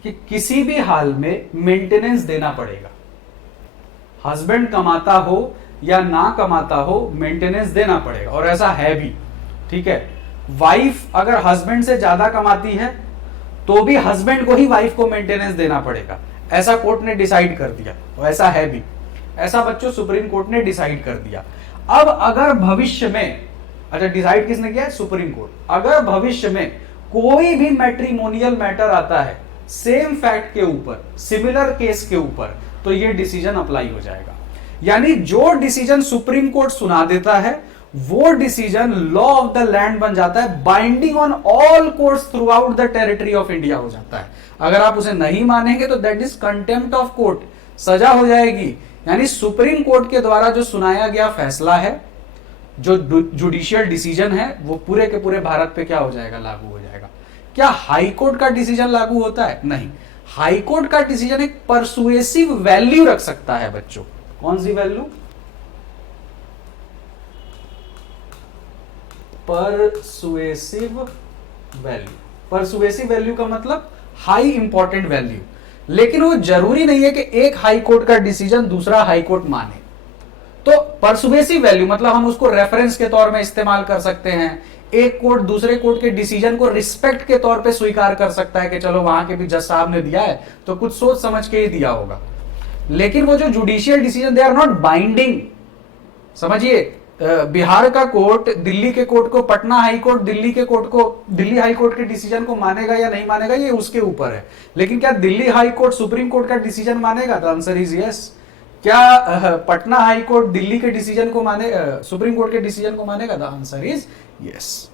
कि किसी भी हाल में मेंटेनेंस देना पड़ेगा, हस्बैंड कमाता हो या ना कमाता हो मेंटेनेंस देना पड़ेगा, और ऐसा है भी, ठीक है। वाइफ अगर हस्बैंड से ज्यादा कमाती है तो भी हस्बैंड को ही वाइफ को मेंटेनेंस देना पड़ेगा, ऐसा कोर्ट ने डिसाइड कर दिया, और ऐसा है भी, ऐसा बच्चों सुप्रीम कोर्ट ने डिसाइड कर दिया। अब अगर भविष्य में, अच्छा डिसाइड किसने किया है? Supreme court. अगर भविष्य में कोई भी मैट्रिमोनियल मैटर आता है सेम फैक्ट के ऊपर, सिमिलर केस के ऊपर, तो ये डिसीजन अप्लाई हो जाएगा। यानी जो डिसीजन सुप्रीम कोर्ट सुना देता है वो decision law of the land बन जाता है, binding on all courts throughout the territory of India हो जाता है। अगर आप उसे नहीं मानेंगे तो that is contempt of court, सजा हो जाएगी। यानी सुप्रीम कोर्ट के द्वारा जो सुनाया गया फैसला है, जो जुडिशियल डिसीजन है, वो पूरे के पूरे भारत पे क्या हो जाएगा? लागू हो जाएगा। क्या हाई कोर्ट का डिसीजन लागू होता है? नहीं, हाई कोर्ट का डिसीजन एक परसुएसिव वैल्यू रख सकता है बच्चों। कौन सी वैल्यू? Persuasive value. परसुएसिव वैल्यू का मतलब हाई इंपॉर्टेंट वैल्यू, लेकिन वो जरूरी नहीं है कि एक हाई कोर्ट का डिसीजन दूसरा हाई कोर्ट माने। तो परसुएसिव वैल्यू मतलब हम उसको रेफरेंस के तौर में इस्तेमाल कर सकते हैं। एक कोर्ट दूसरे कोर्ट के डिसीजन को रिस्पेक्ट के तौर पे स्वीकार कर सकता है कि चलो वहां के भी जज साहब ने दिया है तो कुछ सोच समझ के ही दिया होगा। लेकिन वो जो judicial decision, they are not binding. समझिए, बिहार का कोर्ट दिल्ली के कोर्ट को, पटना हाई कोर्ट दिल्ली के कोर्ट को, दिल्ली हाई कोर्ट के डिसीजन को मानेगा या नहीं मानेगा ये उसके ऊपर है। लेकिन क्या Delhi high court supreme court का डिसीजन मानेगा? The answer is yes. क्या पटना हाई कोर्ट दिल्ली के डिसीजन को माने, सुप्रीम कोर्ट के डिसीजन को मानेगा? The answer is yes.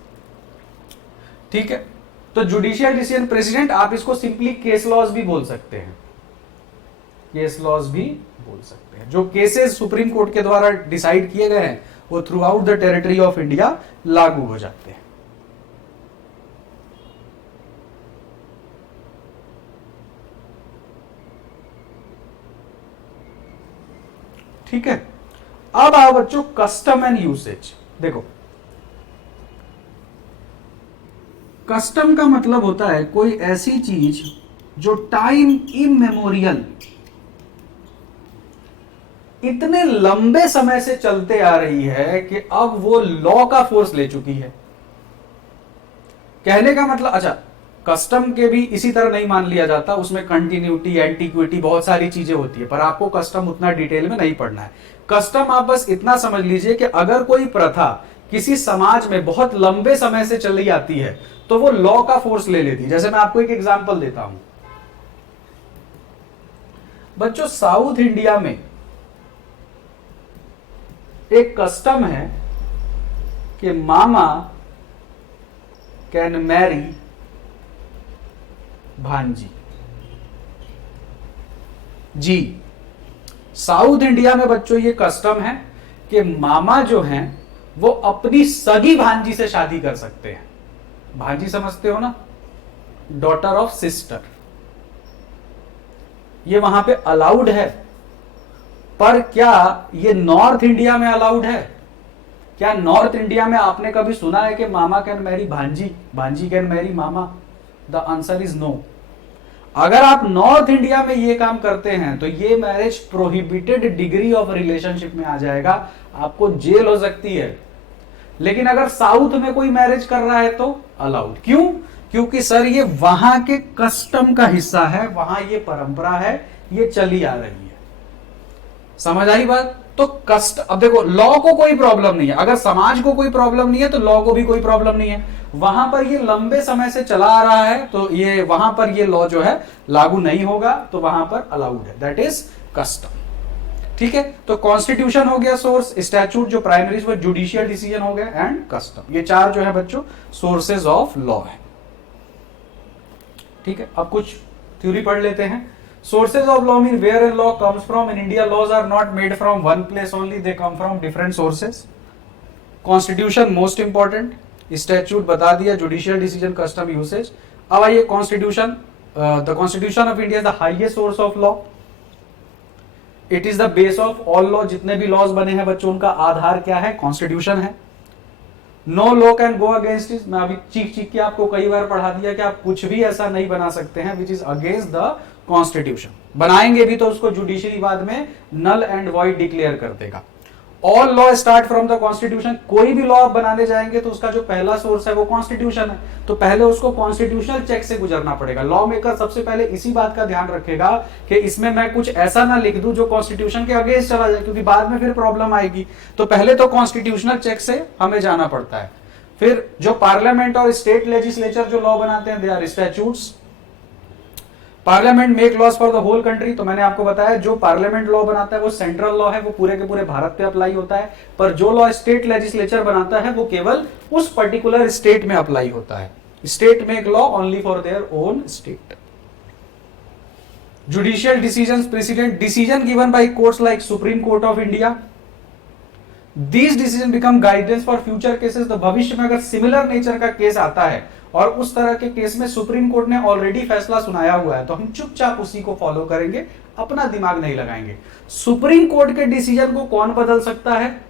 ठीक है, तो जुडिशियल डिसीजन प्रेसिडेंट, आप इसको सिंपली केस लॉज भी बोल सकते हैं, केस लॉज भी बोल सकते हैं। जो केसेस सुप्रीम कोर्ट के द्वारा डिसाइड किए गए हैं वो through out the territory of India लागू हो जाते हैं। ठीक है, अब आओ बच्चों कस्टम एंड यूसेज। देखो, कस्टम का मतलब होता है कोई ऐसी चीज जो टाइम इमेमोरियल, इतने लंबे समय से चलते आ रही है कि अब वो लॉ का फोर्स ले चुकी है। कहने का मतलब, अच्छा कस्टम के भी इसी तरह नहीं मान लिया जाता, उसमें कंटिन्यूटी, एंटीक्विटी, बहुत सारी चीजें होती है, पर आपको कस्टम उतना डिटेल में नहीं पढ़ना है। कस्टम आप बस इतना समझ लीजिए कि अगर कोई प्रथा किसी समाज में बहुत लंबे समय से चली आती है तो वो लॉ का फोर्स ले लेती है। जैसे मैं आपको एक एग्जांपल देता हूं बच्चों, साउथ इंडिया में एक कस्टम है कि मामा कैन मैरी भांजी। जी, साउथ इंडिया में बच्चों ये कस्टम है कि मामा जो हैं वो अपनी सगी भांजी से शादी कर सकते हैं। भांजी समझते हो ना, डॉटर ऑफ सिस्टर। ये वहां पे अलाउड है, पर क्या ये नॉर्थ इंडिया में अलाउड है? क्या नॉर्थ इंडिया में आपने कभी सुना है कि मामा कैन मैरी भांजी, भांजी कैन मैरी मामा? The answer is no. अगर आप नॉर्थ इंडिया में ये काम करते हैं तो ये marriage prohibited degree of relationship में आ जाएगा, आपको जेल हो सकती है। लेकिन अगर साउथ में कोई मैरिज कर रहा है तो अलाउड। क्यों? क्योंकि सर ये वहां के कस्टम का हिस्सा है, वहां ये परंपरा है, ये चली आ रही है। समझ आई बात? तो अब देखो, लॉ को कोई प्रॉब्लम नहीं है, अगर समाज को कोई प्रॉब्लम नहीं है तो लॉ को भी कोई प्रॉब्लम नहीं है। वहां पर ये लंबे समय से चला आ रहा है तो ये वहां पर ये लॉ जो है लागू नहीं होगा, तो वहां पर अलाउड है, दैट इज कस्टम। ठीक है, तो कॉन्स्टिट्यूशन हो गया सोर्स, स्टैट्यूट जो प्राइमरी वो जुडिशियल डिसीजन हो गया, एंड कस्टम। ये चार जो है बच्चों सोर्सेज ऑफ लॉ है। ठीक है, अब कुछ थ्योरी पढ़ लेते हैं। Sources of law mean where a law comes from. In India, laws are not made from one place only; they come from different sources. Constitution most important, statute बता दिया, जुडिशियल डिसीजन, कस्टम, यूसेज। अब आइए constitution, the constitution of India is the highest source of law, it is the base of all law. जितने भी laws बने हैं बच्चों उनका आधार क्या है, कॉन्स्टिट्यूशन है। No law can go against it, मैं अभी चीख चीख के आपको कई बार पढ़ा दिया कि आप कुछ भी ऐसा नहीं बना सकते हैं विच इज अगेंस्ट द कॉन्स्टिट्यूशन। बनाएंगे भी तो उसको जुडिशरी बाद में नल एंड वॉइड डिक्लेयर कर देगा। All law start from the constitution, कोई भी लॉ आप बनाने जाएंगे तो उसका जो पहला सोर्स है वो कॉन्स्टिट्यूशन है, तो पहले उसको कॉन्स्टिट्यूशनल चेक से गुजरना पड़ेगा। लॉ मेकर सबसे पहले इसी बात का ध्यान रखेगा कि इसमें मैं कुछ ऐसा ना लिख दूं जो कॉन्स्टिट्यूशन के अगेंस्ट चला जाए, क्योंकि बाद में फिर प्रॉब्लम आएगी। तो पहले तो कॉन्स्टिट्यूशनल चेक से हमें जाना पड़ता है। फिर जो पार्लियामेंट और स्टेट लेजिस्लेचर जो लॉ बनाते हैं they are statutes. Parliament make laws for the whole country, तो मैंने आपको बताया जो पार्लियामेंट लॉ बनाता है वो सेंट्रल लॉ है, वो पूरे के पूरे भारत पे अप्लाई होता है। पर जो लॉ स्टेट लेजिस्लेचर बनाता है वो केवल उस पर्टिकुलर स्टेट में अप्लाई होता है। State make law only for their own state. Judicial decision president, decision given by courts like Supreme Court of India, these decision become guidance for future cases. तो भविष्य में अगर सिमिलर नेचर का case आता है और उस तरह के केस में सुप्रीम कोर्ट ने ऑलरेडी फैसला सुनाया हुआ है तो हम चुपचाप उसी को फॉलो करेंगे, अपना दिमाग नहीं लगाएंगे। सुप्रीम कोर्ट के डिसीजन को कौन बदल सकता है,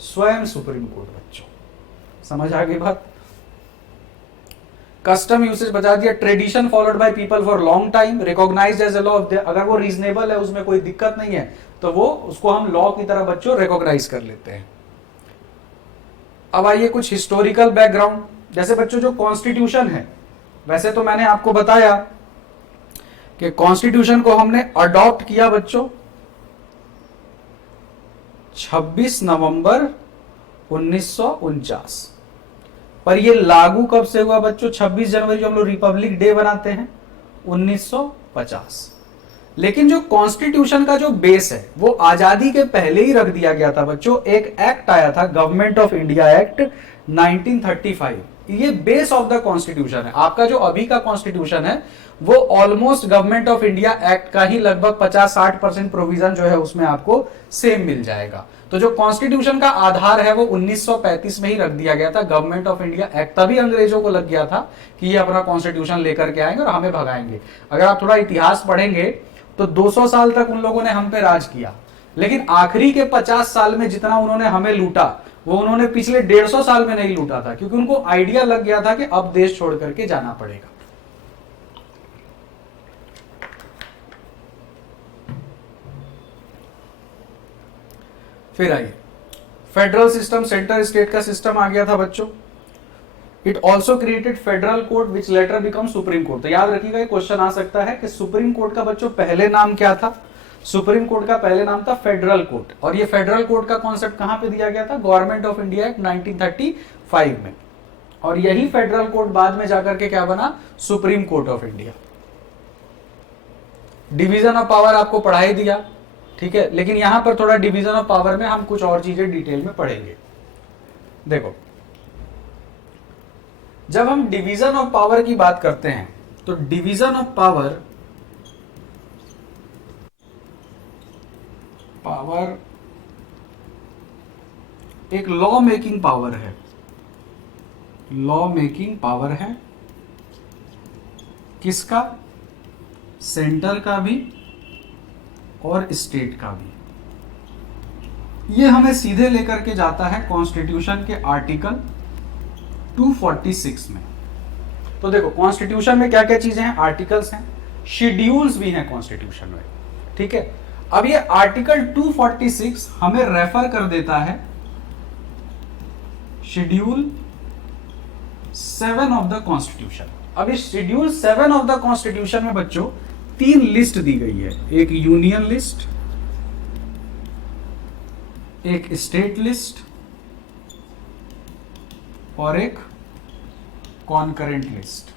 स्वयं सुप्रीम कोर्ट। बच्चों समझ आ गई बात। कस्टम यूसेज बता दिया, tradition followed by people for long time, recognised as a law. अगर वो रीजनेबल है, उसमें कोई दिक्कत नहीं है, तो वो उसको हम लॉ की तरह बच्चों रिकॉग्नाइज कर लेते हैं। अब आइए कुछ हिस्टोरिकल बैकग्राउंड। जैसे बच्चों जो कॉन्स्टिट्यूशन है, वैसे तो मैंने आपको बताया कि कॉन्स्टिट्यूशन को हमने अडॉप्ट किया बच्चों 26 नवंबर 1949, पर ये लागू कब से हुआ बच्चों, 26 जनवरी जो हम लोग रिपब्लिक डे बनाते हैं 1950। लेकिन जो कॉन्स्टिट्यूशन का जो बेस है वो आजादी के पहले ही रख दिया गया था बच्चों। एक एक्ट आया था, गवर्नमेंट ऑफ इंडिया एक्ट 1935, ये बेस ऑफ द कॉन्स्टिट्यूशन है। आपका जो अभी का कॉन्स्टिट्यूशन है वो almost government of India act का ही लगभग 50-60% प्रोविजन जो है उसमें आपको सेम मिल जाएगा। तो जो कॉन्स्टिट्यूशन का आधार है वो 1935 में ही रख दिया गया था, गवर्नमेंट ऑफ इंडिया एक्ट। तभी अंग्रेजों को लग गया था कि ये अपना कॉन्स्टिट्यूशन लेकर के आएंगे और हमें भगाएंगे। अगर आप थोड़ा इतिहास पढ़ेंगे तो 200 साल तक उन लोगों ने हम पे राज किया, लेकिन आखिरी के 50 साल में जितना उन्होंने हमें लूटा वो उन्होंने पिछले 150 साल में नहीं लूटा था, क्योंकि उनको आइडिया लग गया था कि अब देश छोड़ करके जाना पड़ेगा। फिर आइए फेडरल सिस्टम, सेंटर स्टेट का सिस्टम आ गया था बच्चों। It also created federal court which letter become supreme court. तो याद रखिएगा ये क्वेश्चन आ सकता है कि सुप्रीम कोर्ट का बच्चों पहले नाम क्या था। सुप्रीम कोर्ट का पहले नाम था फेडरल कोर्ट, और ये फेडरल कोर्ट का कॉन्सेप्ट कहां पे दिया गया था, गवर्नमेंट ऑफ इंडिया एक्ट 1935 में। और यही फेडरल कोर्ट बाद में जाकर के क्या बना, supreme Court of India. Division of power आपको पढ़ा ही दिया, ठीक है, लेकिन यहां पर थोड़ा डिवीजन ऑफ पावर में हम कुछ और चीजें डिटेल में पढ़ेंगे। देखो जब हम डिवीजन ऑफ पावर की बात करते हैं तो डिवीजन ऑफ पावर एक लॉ मेकिंग पावर है, लॉ मेकिंग पावर है किसका, सेंटर का भी और स्टेट का भी। ये हमें सीधे लेकर के जाता है कॉन्स्टिट्यूशन के आर्टिकल 246 में। तो देखो कॉन्स्टिट्यूशन में क्या क्या चीजें हैं, आर्टिकल्स हैं, शेड्यूल्स भी हैं कॉन्स्टिट्यूशन में, ठीक है। अब ये आर्टिकल 246 हमें रेफर कर देता है शेड्यूल 7 ऑफ द कॉन्स्टिट्यूशन। अब इस शेड्यूल 7 ऑफ द कॉन्स्टिट्यूशन में बच्चों 3 लिस्ट दी गई है, एक यूनियन लिस्ट, एक स्टेट लिस्ट और एक कॉन्करेंट लिस्ट।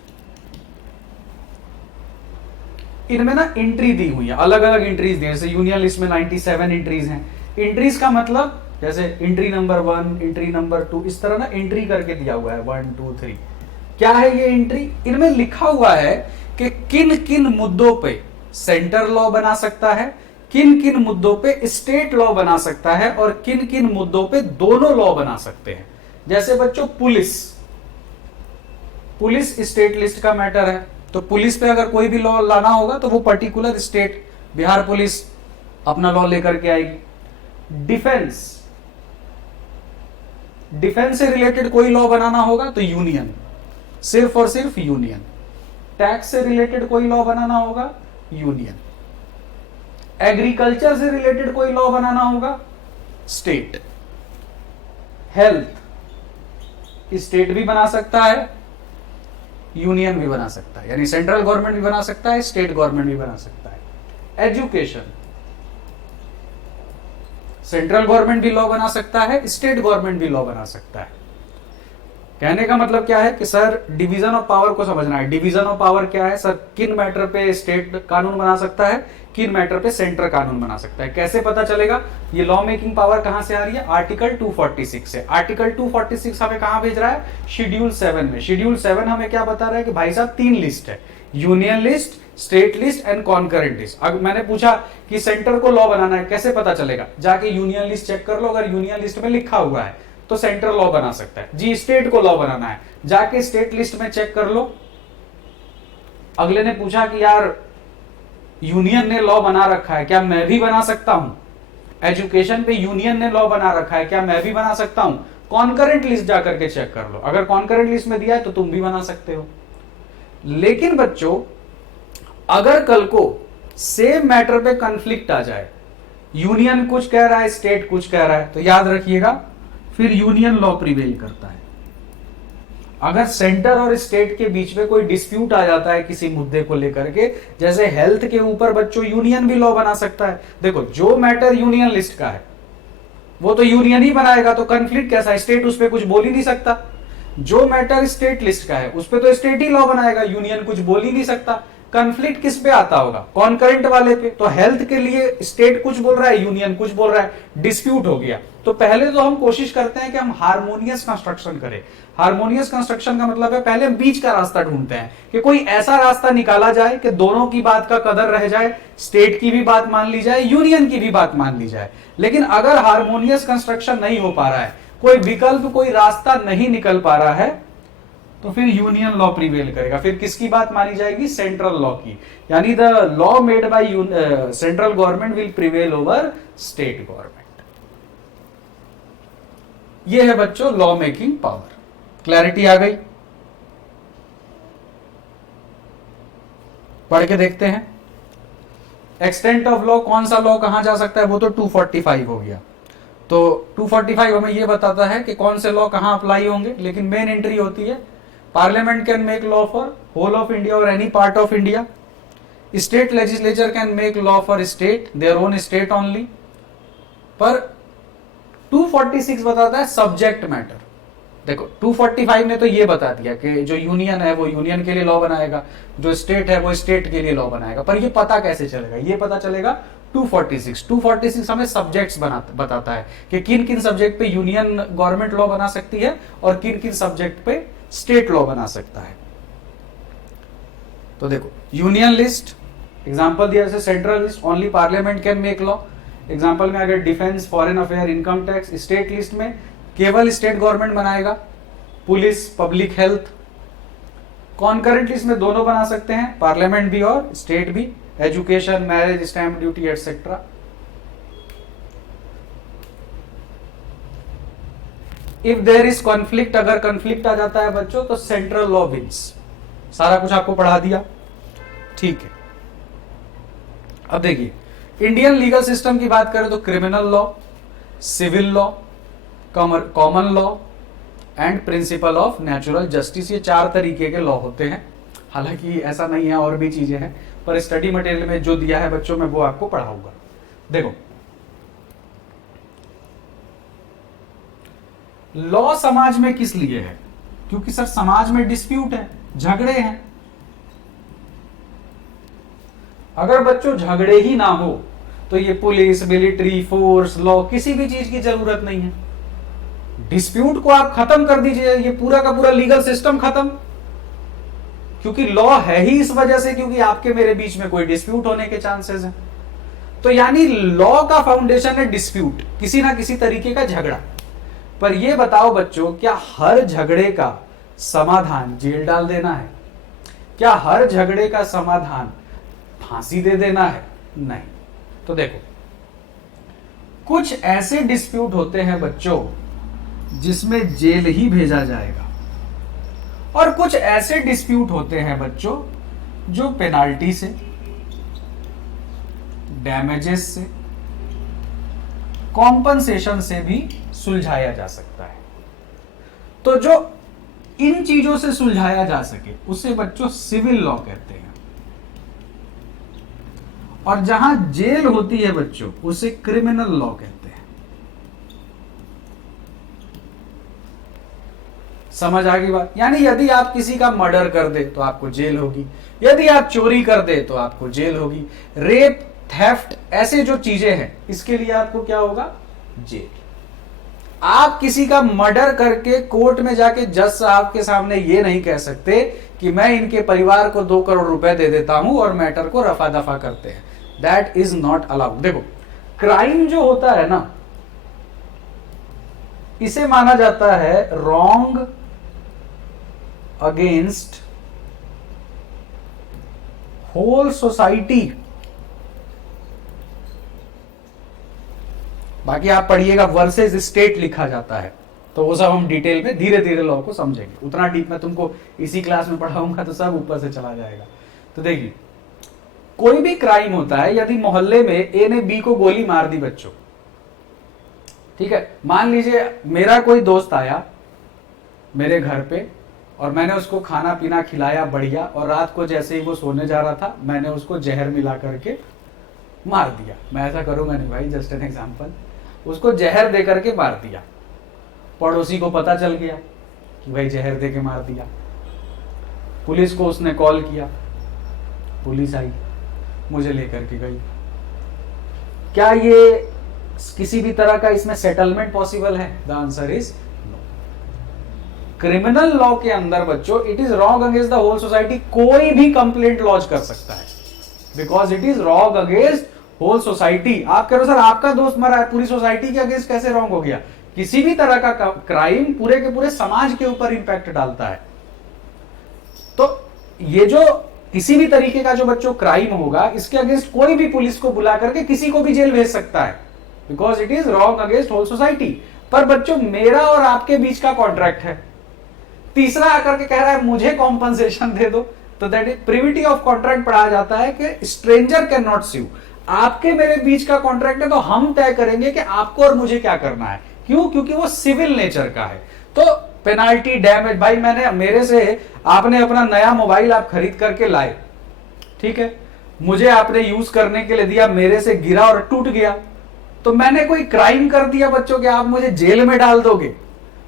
इनमें ना एंट्री दी हुई है, अलग अलग एंट्रीज दी है। जैसे यूनियन लिस्ट में 97 एंट्रीज हैं। एंट्रीज का मतलब जैसे एंट्री नंबर 1, एंट्री नंबर 2, इस तरह ना एंट्री करके दिया हुआ है 1 2 3। क्या है ये एंट्री, इनमें लिखा हुआ है कि किन किन मुद्दों पे सेंटर लॉ बना सकता है, किन किन मुद्दों पे स्टेट लॉ बना सकता है और किन किन मुद्दों पे दोनों लॉ बना सकते हैं। जैसे बच्चों पुलिस स्टेट लिस्ट का मैटर है, तो पुलिस पे अगर कोई भी लॉ लाना होगा तो वो पर्टिकुलर स्टेट, बिहार पुलिस अपना लॉ लेकर के आएगी। डिफेंस से रिलेटेड कोई लॉ बनाना होगा तो यूनियन, सिर्फ और सिर्फ यूनियन। टैक्स से रिलेटेड कोई लॉ बनाना होगा यूनियन। एग्रीकल्चर से रिलेटेड कोई लॉ बनाना होगा स्टेट। हेल्थ स्टेट भी बना सकता है, यूनियन भी बना सकता है, यानी सेंट्रल गवर्नमेंट भी बना सकता है, स्टेट गवर्नमेंट भी बना सकता है। एजुकेशन, सेंट्रल गवर्नमेंट भी लॉ बना सकता है, स्टेट गवर्नमेंट भी लॉ बना सकता है। कहने का मतलब क्या है कि सर डिवीजन ऑफ पावर को समझना है। डिवीजन ऑफ पावर क्या है सर? किन मैटर पे स्टेट कानून बना सकता है, किन मैटर पे सेंटर कानून बना सकता है। कैसे पता चलेगा? ये लॉ मेकिंग पावर कहां से आ रही है? आर्टिकल 246 से। आर्टिकल 246 हमें कहां भेज रहा है? शेड्यूल 7 में। शेड्यूल 7 हमें क्या बता रहा है कि भाई साहब 3 लिस्ट है, union list, state list and concurrent list. अगर मैंने पूछा कि सेंटर को लॉ बनाना है, कैसे पता चलेगा? जाके यूनियन लिस्ट चेक कर लो, अगर यूनियन लिस्ट में लिखा हुआ है तो सेंटर लॉ बना सकता है। जी स्टेट को लॉ बनाना है, जाके स्टेट लिस्ट में चेक कर लो। अगले ने पूछा कि यार यूनियन ने लॉ बना रखा है, क्या मैं भी बना सकता हूं? एजुकेशन पे यूनियन ने लॉ बना रखा है, क्या मैं भी बना सकता हूं? कॉन्करेंट लिस्ट जाकर के चेक कर लो, अगर कॉन्करेंट लिस्ट में दिया है तो तुम भी बना सकते हो। लेकिन बच्चों अगर कल को सेम मैटर पे कंफ्लिक्ट आ जाए, यूनियन कुछ कह रहा है, स्टेट कुछ कह रहा है, तो याद रखिएगा फिर यूनियन लॉ प्रिवेल करता है। अगर सेंटर और स्टेट के बीच में कोई डिस्प्यूट आ जाता है किसी मुद्दे को लेकर के, जैसे हेल्थ के ऊपर बच्चों यूनियन भी लॉ बना सकता है। देखो जो मैटर यूनियन लिस्ट का है वो तो यूनियन ही बनाएगा, तो कंफ्लिक्ट कैसा है? स्टेट उस पर कुछ बोल ही नहीं सकता। जो मैटर स्टेट लिस्ट का है उस पर तो स्टेट ही लॉ बनाएगा, यूनियन कुछ बोल ही नहीं सकता। कंफ्लिक्ट किस पे आता होगा? कॉन्करेंट वाले पे। तो हेल्थ के लिए स्टेट कुछ बोल रहा है, यूनियन कुछ बोल रहा है, डिस्प्यूट हो गया। तो पहले तो हम कोशिश करते हैं कि हम हार्मोनियस कंस्ट्रक्शन करें। हार्मोनियस कंस्ट्रक्शन का मतलब है पहले हम बीच का रास्ता ढूंढते हैं कि कोई ऐसा रास्ता निकाला जाए कि दोनों की बात का कदर रह जाए, स्टेट की भी बात मान ली जाए, यूनियन की भी बात मान ली जाए। लेकिन अगर हार्मोनियस कंस्ट्रक्शन नहीं हो पा रहा है, कोई विकल्प, कोई रास्ता नहीं निकल पा रहा है, तो फिर यूनियन लॉ प्रिवेल करेगा। फिर किसकी बात मानी जाएगी? सेंट्रल लॉ की। यानी the law made by central government will prevail over state government. ये है बच्चों लॉ मेकिंग पावर। क्लैरिटी आ गई? पढ़ के देखते हैं। एक्सटेंट ऑफ लॉ, कौन सा लॉ कहां जा सकता है? वो तो 245 हो गया। तो 245 हमें ये बताता है कि कौन से लॉ कहां अप्लाई होंगे, लेकिन मेन एंट्री होती है parliament can make law for whole of India और any part of India. State legislature can make law for state, their own state only. पर 246 बताता है सब्जेक्ट मैटर। देखो 245 ने तो ये बता दिया कि जो यूनियन है वो यूनियन के लिए लॉ बनाएगा, जो स्टेट है वो स्टेट के लिए लॉ बनाएगा। पर ये पता कैसे चलेगा? ये पता चलेगा 246 हमें सब्जेक्ट्स बताता है कि किन किन सब्जेक्ट पे यूनियन गवर्नमेंट लॉ बना सकती है और किन किन सब्जेक्ट पे स्टेट लॉ बना सकता है। तो देखो यूनियन लिस्ट, एग्जांपल दिया जैसे central list only parliament can make law. Example में अगर defence, foreign affair, income tax, state list में केवल स्टेट गवर्नमेंट बनाएगा। Police, public health. Concurrent list में दोनों बना सकते हैं, पार्लियामेंट भी और स्टेट भी। Education, marriage, stamp duty etcetera. If there is conflict, अगर कॉन्फ्लिक्ट आ जाता है बच्चों तो सेंट्रल लॉ विंस। सारा कुछ आपको पढ़ा दिया, ठीक है। अब देखिए इंडियन लीगल सिस्टम की बात करें तो criminal law, civil law, common law and principle of natural justice, ये 4 तरीके के लॉ होते हैं। हालांकि ऐसा नहीं है, और भी चीजें हैं, पर स्टडी मटेरियल में जो दिया है बच्चों में वो आपको पढ़ाऊंगा। देखो लॉ समाज में किस लिए है? क्योंकि सर समाज में डिस्प्यूट है, झगड़े हैं। अगर बच्चों झगड़े ही ना हो तो ये पुलिस, मिलिट्री फोर्स, लॉ, किसी भी चीज की जरूरत नहीं है। डिस्प्यूट को आप खत्म कर दीजिए, ये पूरा का पूरा लीगल सिस्टम खत्म। क्योंकि लॉ है ही इस वजह से क्योंकि आपके मेरे बीच में कोई डिस्प्यूट होने के चांसेस हैं। तो यानी लॉ का फाउंडेशन है डिस्प्यूट, किसी ना किसी तरीके का झगड़ा। पर ये बताओ बच्चों, क्या हर झगड़े का समाधान जेल डाल देना है? क्या हर झगड़े का समाधान फांसी दे देना है? नहीं। तो देखो, कुछ ऐसे डिस्प्यूट होते हैं बच्चों जिसमें जेल ही भेजा जाएगा, और कुछ ऐसे डिस्प्यूट होते हैं बच्चों जो पेनाल्टी से, डैमेजेस से, कॉम्पनसेशन से भी सुलझाया जा सकता है। तो जो इन चीजों से सुलझाया जा सके उसे बच्चों सिविल लॉ कहते हैं, और जहां जेल होती है बच्चों उसे क्रिमिनल लॉ कहते हैं। समझ आ गई बात? यानी यदि आप किसी का मर्डर कर दे तो आपको जेल होगी, यदि आप चोरी कर दे तो आपको जेल होगी, रेप, थेफ्ट, ऐसे जो चीजें हैं इसके लिए आपको क्या होगा? जेल। आप किसी का मर्डर करके कोर्ट में जाके जज साहब के सामने ये नहीं कह सकते कि मैं इनके परिवार को 2 करोड़ रुपए दे देता हूं और मैटर को रफा दफा करते हैं। That is not allowed. देखो, क्राइम जो होता है ना, इसे माना जाता है रॉन्ग अगेंस्ट होल सोसाइटी। बाकी आप पढ़िएगा वर्सेस स्टेट लिखा जाता है, तो वो सब हम डिटेल में धीरे धीरे लॉ को समझेंगे। उतना डीप में तुमको इसी क्लास में पढ़ाऊंगा तो सब ऊपर से चला जाएगा। तो देखिए, कोई भी क्राइम होता है, यदि मोहल्ले में ए ने बी को गोली मार दी बच्चों, ठीक है, मान लीजिए मेरा कोई दोस्त आया मेरे घर पे और मैंने उसको खाना पीना खिलाया बढ़िया, और रात को जैसे ही वो सोने जा रहा था मैंने उसको जहर मिला करके मार दिया। मैं ऐसा करूंगा नहीं भाई, जस्ट एन एग्जांपल। उसको जहर दे करके मार दिया, पड़ोसी को पता चल गया कि भाई जहर दे के मार दिया, पुलिस को उसने कॉल किया, पुलिस आई, मुझे लेकर के गई। क्या ये किसी भी तरह का इसमें सेटलमेंट पॉसिबल है? The answer is no. Criminal law के अंदर बच्चों it is wrong against the whole society. कोई भी कंप्लेंट लॉन्च कर सकता है because it is wrong against whole society. आप कह रहे हो सर आपका दोस्त मरा है, पूरी सोसाइटी के अगेंस्ट कैसे रॉन्ग हो गया? किसी भी तरह का क्राइम पूरे के पूरे समाज के ऊपर इंपैक्ट डालता है। तो ये जो किसी भी तरीके का जो बच्चों क्राइम होगा, इसके अगेंस्ट कोई भी पुलिस को बुला करके किसी को भी जेल भेज सकता है because it is wrong against whole society. पर बच्चों मेरा और आपके बीच का कॉन्ट्रैक्ट है, तीसरा आकर के कह रहा है मुझे कॉम्पनसेशन दे दो, तो that is privity of contract पढ़ा जाता है कि स्ट्रेंजर कैन नॉट स्यू। आपके मेरे बीच का कॉन्ट्रैक्ट है तो हम तय करेंगे कि आपको और मुझे क्या करना है। क्यों? क्योंकि वो सिविल नेचर का है। तो पेनाल्टी, डैमेज, भाई मैंने मेरे से आपने अपना नया मोबाइल आप खरीद करके लाए, ठीक है, मुझे आपने यूज करने के लिए दिया, मेरे से गिरा और टूट गया, तो मैंने कोई क्राइम कर दिया बच्चों कि आप मुझे जेल में डाल दोगे,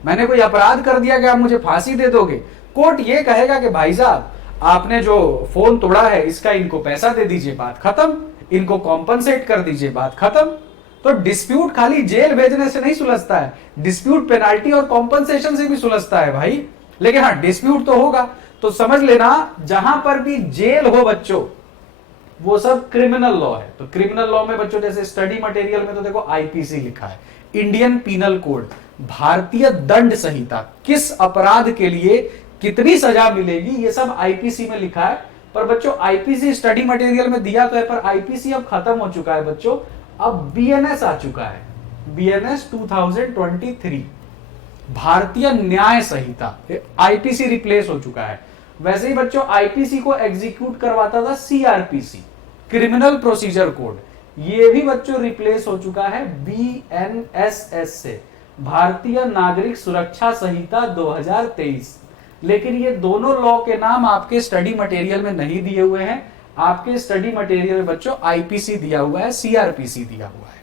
मैंने कोई अपराध कर दिया कि आप मुझे फांसी दे दोगे। कोर्ट ये कहेगा कि भाई साहब आपने जो फोन तोड़ा है इसका इनको पैसा दे दीजिए, बात खत्म, इनको कॉम्पनसेट कर दीजिए, बात खत्म। तो डिस्प्यूट खाली जेल भेजने से नहीं सुलझता है, डिस्प्यूट पेनाल्टी और कॉम्पनसेशन से भी सुलझता है भाई। लेकिन हाँ, डिस्प्यूट तो होगा, तो समझ लेना जहां पर भी जेल हो बच्चों वो सब क्रिमिनल लॉ है। तो क्रिमिनल लॉ में बच्चों जैसे स्टडी मटेरियल में तो देखो आईपीसी लिखा है, इंडियन पीनल कोड, भारतीय दंड संहिता, किस अपराध के लिए कितनी सजा मिलेगी ये सब आईपीसी में लिखा है। पर बच्चों आईपीसी स्टडी मटेरियल में दिया तो है, पर आईपीसी अब खत्म हो चुका है बच्चों, अब बीएनएस आ चुका है, बीएनएस 2023, भारतीय न्याय संहिता, आईपीसी रिप्लेस हो चुका है। वैसे ही बच्चों आईपीसी को एग्जीक्यूट करवाता था सीआरपीसी, क्रिमिनल प्रोसीजर कोड, ये भी बच्चों रिप्लेस हो चुका है बीएनएसएस से, भारतीय नागरिक सुरक्षा संहिता 2023। लेकिन ये दोनों लॉ के नाम आपके स्टडी मटेरियल में नहीं दिए हुए हैं, आपके स्टडी मटेरियल में बच्चों आईपीसी दिया हुआ है, सीआरपीसी दिया हुआ है,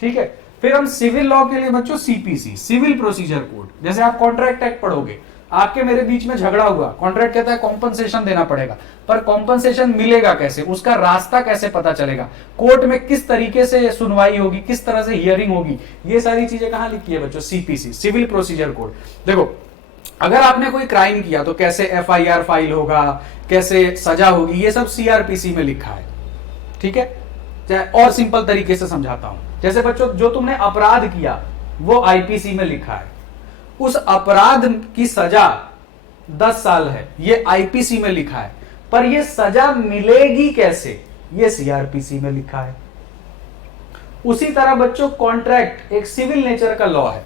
ठीक है। फिर हम सिविल लॉ के लिए बच्चों सीपीसी, सिविल प्रोसीजर कोड, जैसे आप कॉन्ट्रैक्ट एक्ट पढ़ोगे, आपके मेरे बीच में झगड़ा हुआ, कॉन्ट्रैक्ट कहता है कॉम्पनसेशन देना पड़ेगा, पर कॉम्पनसेशन मिलेगा कैसे, उसका रास्ता कैसे पता चलेगा, कोर्ट में किस तरीके से सुनवाई होगी, किस तरह से हियरिंग होगी, ये सारी चीजें कहां लिखी है बच्चों? CPC, civil procedure code. देखो अगर आपने कोई क्राइम किया तो कैसे एफआईआर फाइल होगा, कैसे सजा होगी, ये सब सीआरपीसी में लिखा है, ठीक है। चाहे और सिंपल तरीके से समझाता हूं, जैसे बच्चों जो तुमने अपराध किया वो आईपीसी में लिखा है, उस अपराध की सजा 10 साल है, ये आईपीसी में लिखा है, पर ये सजा मिलेगी कैसे, ये सीआरपीसी में लिखा है। उसी तरह बच्चों कॉन्ट्रैक्ट एक सिविल नेचर का लॉ है,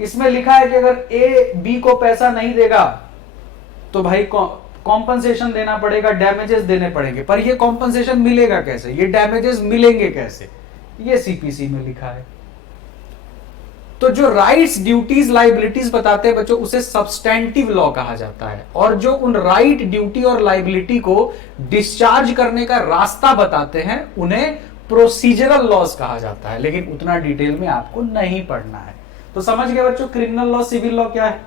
इसमें लिखा है कि अगर ए बी को पैसा नहीं देगा तो भाई कॉम्पनसेशन देना पड़ेगा, डैमेजेस देने पड़ेंगे, पर ये कॉम्पनसेशन मिलेगा कैसे, ये डैमेजेस मिलेंगे कैसे, ये सीपीसी में लिखा है। तो जो राइट्स ड्यूटीज लाइबिलिटीज बताते हैं बच्चों, उसे सब्सटेंटिव लॉ कहा जाता है, और जो उन राइट ड्यूटी और लाइबिलिटी को डिस्चार्ज करने का रास्ता बताते हैं उन्हें प्रोसीजरल लॉज कहा जाता है, लेकिन उतना डिटेल में आपको नहीं पढ़ना है। तो समझ गए बच्चों क्रिमिनल लॉ सिविल लॉ क्या है,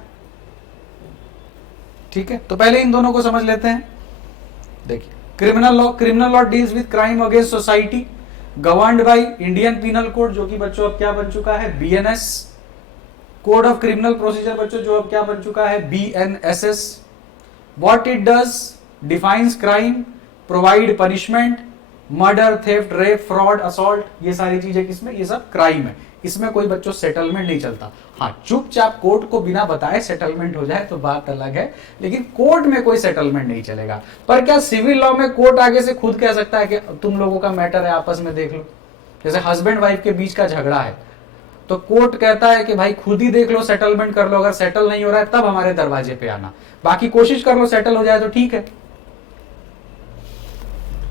ठीक है। तो पहले इन दोनों को समझ लेते हैं। देखिए criminal law deals with crime against society governed by Indian penal code, जो कि बच्चों अब क्या बन चुका है, BNS. Code of criminal procedure बच्चों जो अब क्या बन चुका है, BNSS. What it does, defines crime, provide punishment, murder, theft, rape, fraud, assault, ये सारी चीजें किसमें, ये सब क्राइम है, इसमें कोई बच्चों सेटलमेंट नहीं चलता। हाँ चुपचाप कोर्ट को बिना बताए सेटलमेंट हो जाए तो बात अलग है, लेकिन कोर्ट में कोई सेटलमेंट नहीं चलेगा। पर क्या सिविल लॉ में कोर्ट आगे से खुद कह सकता है कि तुम लोगों का मैटर है, आपस में देख लो। जैसे हस्बैंड वाइफ के बीच का झगड़ा है तो कोर्ट कहता है कि भाई खुद ही देख लो, सेटलमेंट कर लो, अगर सेटल नहीं हो रहा है तब हमारे दरवाजे पे आना, बाकी कोशिश कर लो सेटल हो जाए तो ठीक है।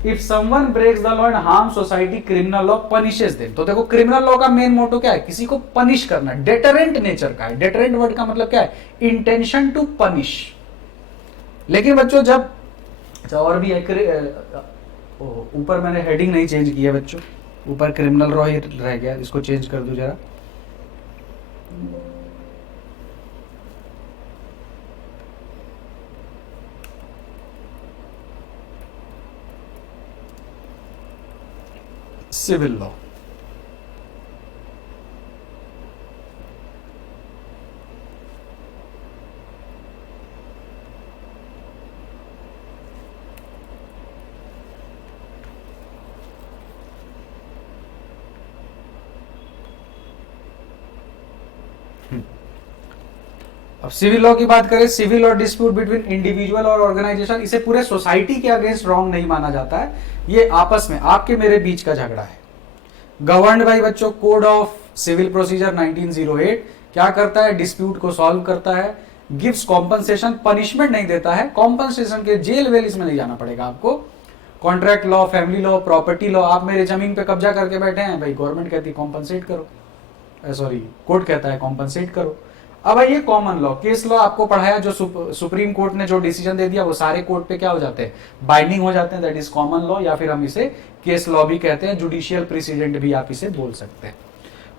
If someone breaks the law and harm society, criminal law punishes them. तो देखो क्रिमिनल लॉ का मेन मोटो क्या है, किसी को पनिश करना, डेटरेंट नेचर का है। डेटरेंट वर्ड का मतलब क्या है, इंटेंशन टू पनिश। लेकिन बच्चों जब और भी ऊपर मैंने हेडिंग नहीं चेंज की है बच्चों, ऊपर क्रिमिनल लॉ ही रह गया, इसको चेंज कर दो जरा। सिविल लॉ, अब सिविल लॉ की बात करें, सिविल और डिस्प्यूट बिटवीन इंडिविजुअल और ऑर्गेनाइजेशन, इसे पूरे सोसाइटी के अगेंस्ट रॉन्ग नहीं माना जाता है, ये आपस में आपके मेरे बीच का झगड़ा है। गवर्न्ड बाय बच्चों कोड ऑफ सिविल प्रोसीजर 1908 क्या करता है, डिस्प्यूट को सॉल्व करता है, गिव्स कॉम्पनसेशन, पनिशमेंट नहीं देता है, कॉम्पनसेशन के जेल वेल इसमें नहीं जाना पड़ेगा आपको। Contract law, family law, property law, आप मेरे जमीन पे कब्जा करके बैठे हैं, भाई गवर्नमेंट कहती है कॉम्पनसेट करो, सॉरी कोर्ट कहता है कॉम्पनसेट करो। अब ये कॉमन लॉ, केस लॉ आपको पढ़ाया, जो सुप्रीम कोर्ट ने जो डिसीजन दे दिया वो सारे कोर्ट पे क्या हो जाते हैं, बाइंडिंग हो जाते हैं, दैट इज कॉमन लॉ, या फिर हम इसे केस लॉ भी कहते हैं, जुडिशियल प्रेसिडेंट भी आप इसे बोल सकते हैं।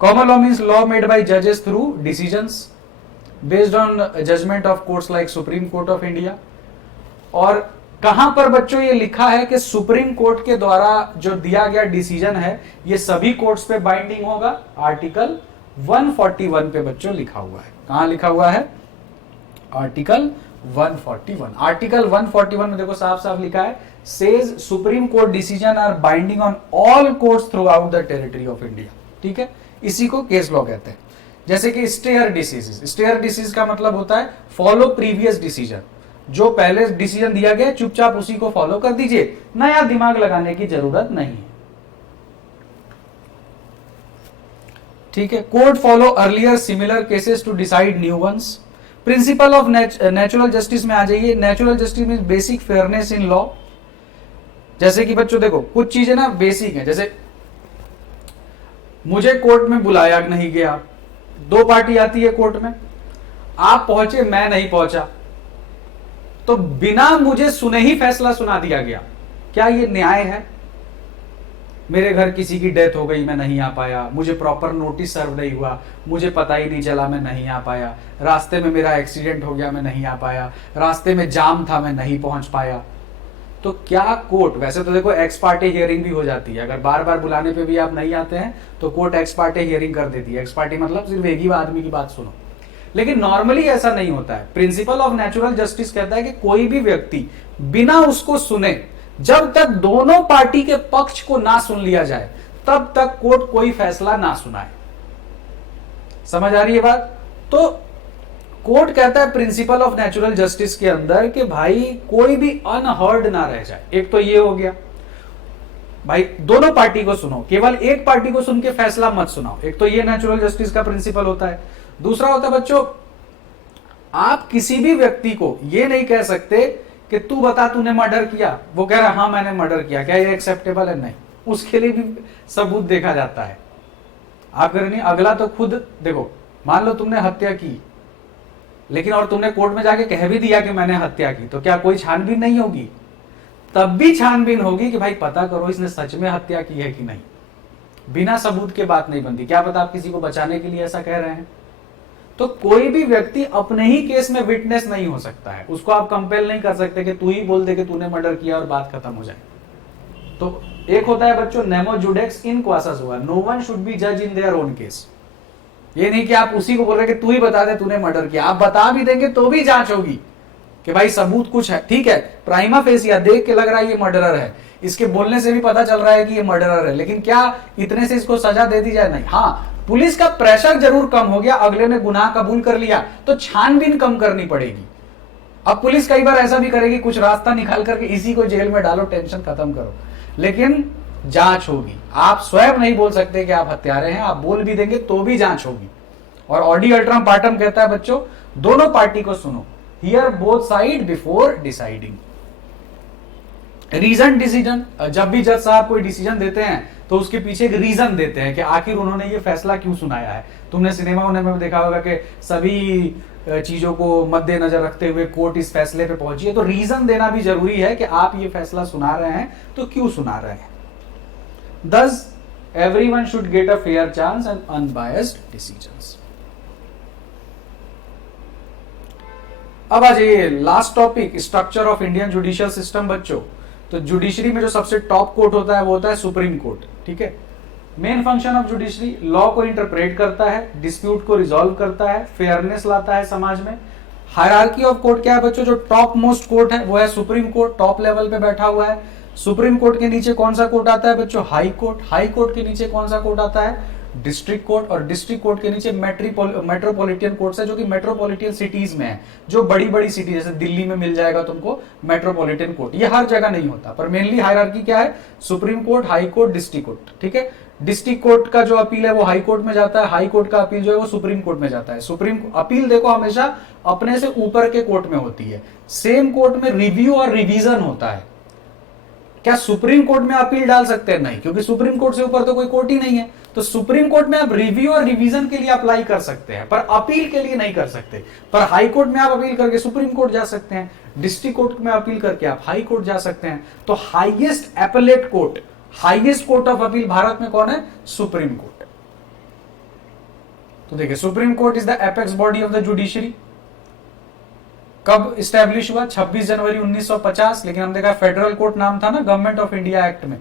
Common law means law made by जजेस through decisions based on judgement of courts like Supreme Court of India. और कहां पर बच्चों ये लिखा है कि सुप्रीम कोर्ट के द्वारा जो दिया गया डिसीजन है ये सभी कोर्ट्स पे बाइंडिंग होगा, आर्टिकल 141 पे बच्चों लिखा हुआ है। कहां लिखा हुआ है, आर्टिकल 141। आर्टिकल 141 में देखो साफ साफ लिखा है, says supreme court decision are binding on all courts throughout the territory of India. ठीक है, इसी को केस लॉ कहते हैं। जैसे कि स्टेयर डिसीज, स्टेयर डिसीज का मतलब होता है फॉलो प्रीवियस डिसीजन, जो पहले डिसीजन दिया गया चुपचाप उसी को फॉलो कर दीजिए, नया दिमाग लगाने की जरूरत नहीं है। ठीक है, court follow earlier similar cases to decide new ones. Principle of natural justice में आ जाइए। Natural justice means basic fairness in law. जैसे कि बच्चों देखो कुछ चीजें ना बेसिक हैं, जैसे मुझे कोर्ट में बुलाया नहीं गया, दो पार्टी आती है कोर्ट में, आप पहुंचे मैं नहीं पहुंचा, तो बिना मुझे सुने ही फैसला सुना दिया गया, क्या ये न्याय है? मेरे घर किसी की डेथ हो गई, मैं नहीं आ पाया, मुझे प्रॉपर नोटिस सर्व नहीं हुआ, मुझे पता ही नहीं चला, मैं नहीं आ पाया, रास्ते में मेरा एक्सीडेंट हो गया, मैं नहीं आ पाया, रास्ते में जाम था, मैं नहीं पहुंच पाया, तो क्या कोर्ट, वैसे तो देखो एक्स पार्टे हियरिंग भी हो जाती है, अगर बार बार बुलाने पे भी आप नहीं आते हैं तो कोर्ट एक्स पार्टे हियरिंग कर देती है। एक्स पार्टी मतलब सिर्फ एक ही आदमी की बात सुनो, लेकिन नॉर्मली ऐसा नहीं होता है। प्रिंसिपल ऑफ नेचुरल जस्टिस कहता है कि कोई भी व्यक्ति बिना उसको सुने जब तक दोनों पार्टी के पक्ष को ना सुन लिया जाए तब तक कोर्ट कोई फैसला ना सुनाए। समझ आ रही है बात? तो कोर्ट कहता है प्रिंसिपल ऑफ नेचुरल जस्टिस के अंदर कि भाई कोई भी अनहर्ड ना रह जाए। एक तो ये हो गया भाई दोनों पार्टी को सुनो, केवल एक पार्टी को सुन के फैसला मत सुनाओ। एक तो ये नेचुरल जस्टिस का प्रिंसिपल होता है। दूसरा होता है बच्चों, आप किसी भी व्यक्ति को ये नहीं कह सकते कि तू बता तूने मर्डर किया, वो कह रहा हाँ मैंने मर्डर किया, क्या ये एक्सेप्टेबल है? नहीं, उसके लिए भी सबूत देखा जाता है। आप कह रहे नहीं, अगला तो खुद देखो, मान लो तुमने हत्या की लेकिन और तुमने कोर्ट में जाके कह भी दिया कि मैंने हत्या की, तो क्या कोई छानबीन नहीं होगी? तब भी छानबीन होगी कि भाई पता करो इसने सच में हत्या की है कि नहीं। बिना सबूत के बात नहीं बनती। क्या पता आप किसी को बचाने के लिए ऐसा कह रहे हैं। तो कोई भी व्यक्ति अपने ही केस में विटनेस नहीं हो सकता है, उसको आप कंपेल नहीं कर सकते कि तू ही बोल दे कि तूने मर्डर किया और बात खत्म हो जाए। तो एक होता है बच्चों नेमो जुडेक्स इन क्वासस हुआ, नो वन शुड बी जज इन देयर ओन केस। ये नहीं कि आप उसी को बोल रहे कि तू ही बता दे तूने मर्डर किया। आप बता भी देंगे तो भी जांच होगी कि भाई सबूत कुछ है, ठीक है, प्राइमा फेसिया देख के लग रहा है ये मर्डरर है, इसके बोलने से भी पता चल रहा है कि ये मर्डरर है, लेकिन क्या इतने से इसको सजा दे दी जाए? नहीं। हाँ, पुलिस का प्रेशर जरूर कम हो गया, अगले ने गुनाह कबूल कर लिया तो छानबीन कम करनी पड़ेगी। अब पुलिस कई बार ऐसा भी करेगी, कुछ रास्ता निकाल करके इसी को जेल में डालो, टेंशन खत्म करो, लेकिन जांच होगी। आप स्वयं नहीं बोल सकते कि आप हत्यारे हैं, आप बोल भी देंगे तो भी जांच होगी। और ऑडी अल्ट्रम पार्टम कहता है बच्चों दोनों पार्टी को सुनो, hear both side before deciding. Reason decision, जब भी जज साहब कोई डिसीजन देते हैं तो उसके पीछे एक रीजन देते हैं कि आखिर उन्होंने ये फैसला क्यों सुनाया है। तुमने सिनेमा में देखा होगा कि सभी चीजों को मद्देनजर रखते हुए कोर्ट इस फैसले पे पहुंची है, तो रीजन देना भी जरूरी है कि आप ये फैसला सुना रहे हैं तो क्यों सुना रहे हैं। Thus, everyone should get a fair chance and unbiased decisions. अब आ जाइए last topic, structure of Indian judicial system बच्चों। तो जुडिशरी में जो सबसे टॉप कोर्ट होता है वो होता है सुप्रीम कोर्ट, ठीक है। Main function of judiciary law को इंटरप्रेट करता है, डिस्प्यूट को रिजॉल्व करता है, फेयरनेस लाता है समाज में। हायरार्की ऑफ कोर्ट क्या है बच्चों? जो टॉप मोस्ट कोर्ट है वो है सुप्रीम कोर्ट, टॉप लेवल पे बैठा हुआ है। सुप्रीम कोर्ट के नीचे कौन सा कोर्ट आता है बच्चों? High court. हाई कोर्ट के नीचे कौन सा कोर्ट आता है? District court. और डिस्ट्रिक्ट कोर्ट के नीचे मेट्रोपॉलिटन कोर्ट्स है, जो कि मेट्रोपॉलिटन सिटीज में है, जो बड़ी बड़ी सिटी जैसे दिल्ली में मिल जाएगा तुमको मेट्रोपॉलिटन कोर्ट। ये हर जगह नहीं होता, पर मेनली हायरार्की क्या है? Supreme court, high court, district court, ठीक है। डिस्ट्रिक्ट कोर्ट का जो अपील है वो हाई कोर्ट में जाता है, हाई कोर्ट का अपील जो है वो सुप्रीम कोर्ट में जाता है। सुप्रीम अपील देखो हमेशा अपने से ऊपर के कोर्ट में होती है। सेम कोर्ट में रिव्यू और रिवीजन होता है। क्या सुप्रीम कोर्ट में अपील डाल सकते हैं? नहीं, क्योंकि सुप्रीम कोर्ट से ऊपर तो कोई कोर्ट ही नहीं है। तो सुप्रीम कोर्ट में आप रिव्यू और रिवीजन के लिए अप्लाई कर सकते हैं, पर अपील के लिए नहीं कर सकते। पर हाई कोर्ट में आप अपील करके सुप्रीम कोर्ट जा सकते हैं, डिस्ट्रिक्ट कोर्ट में अपील करके आप हाई कोर्ट जा सकते हैं। तो highest appellate court, highest court of appeal Bharat में कौन है? Supreme court. तो देखिए supreme court is the apex body of the judiciary. कब स्टैब्लिश हुआ? 26 जनवरी 1950, लेकिन हम देखा फेडरल कोर्ट नाम था ना गवर्नमेंट ऑफ इंडिया एक्ट में।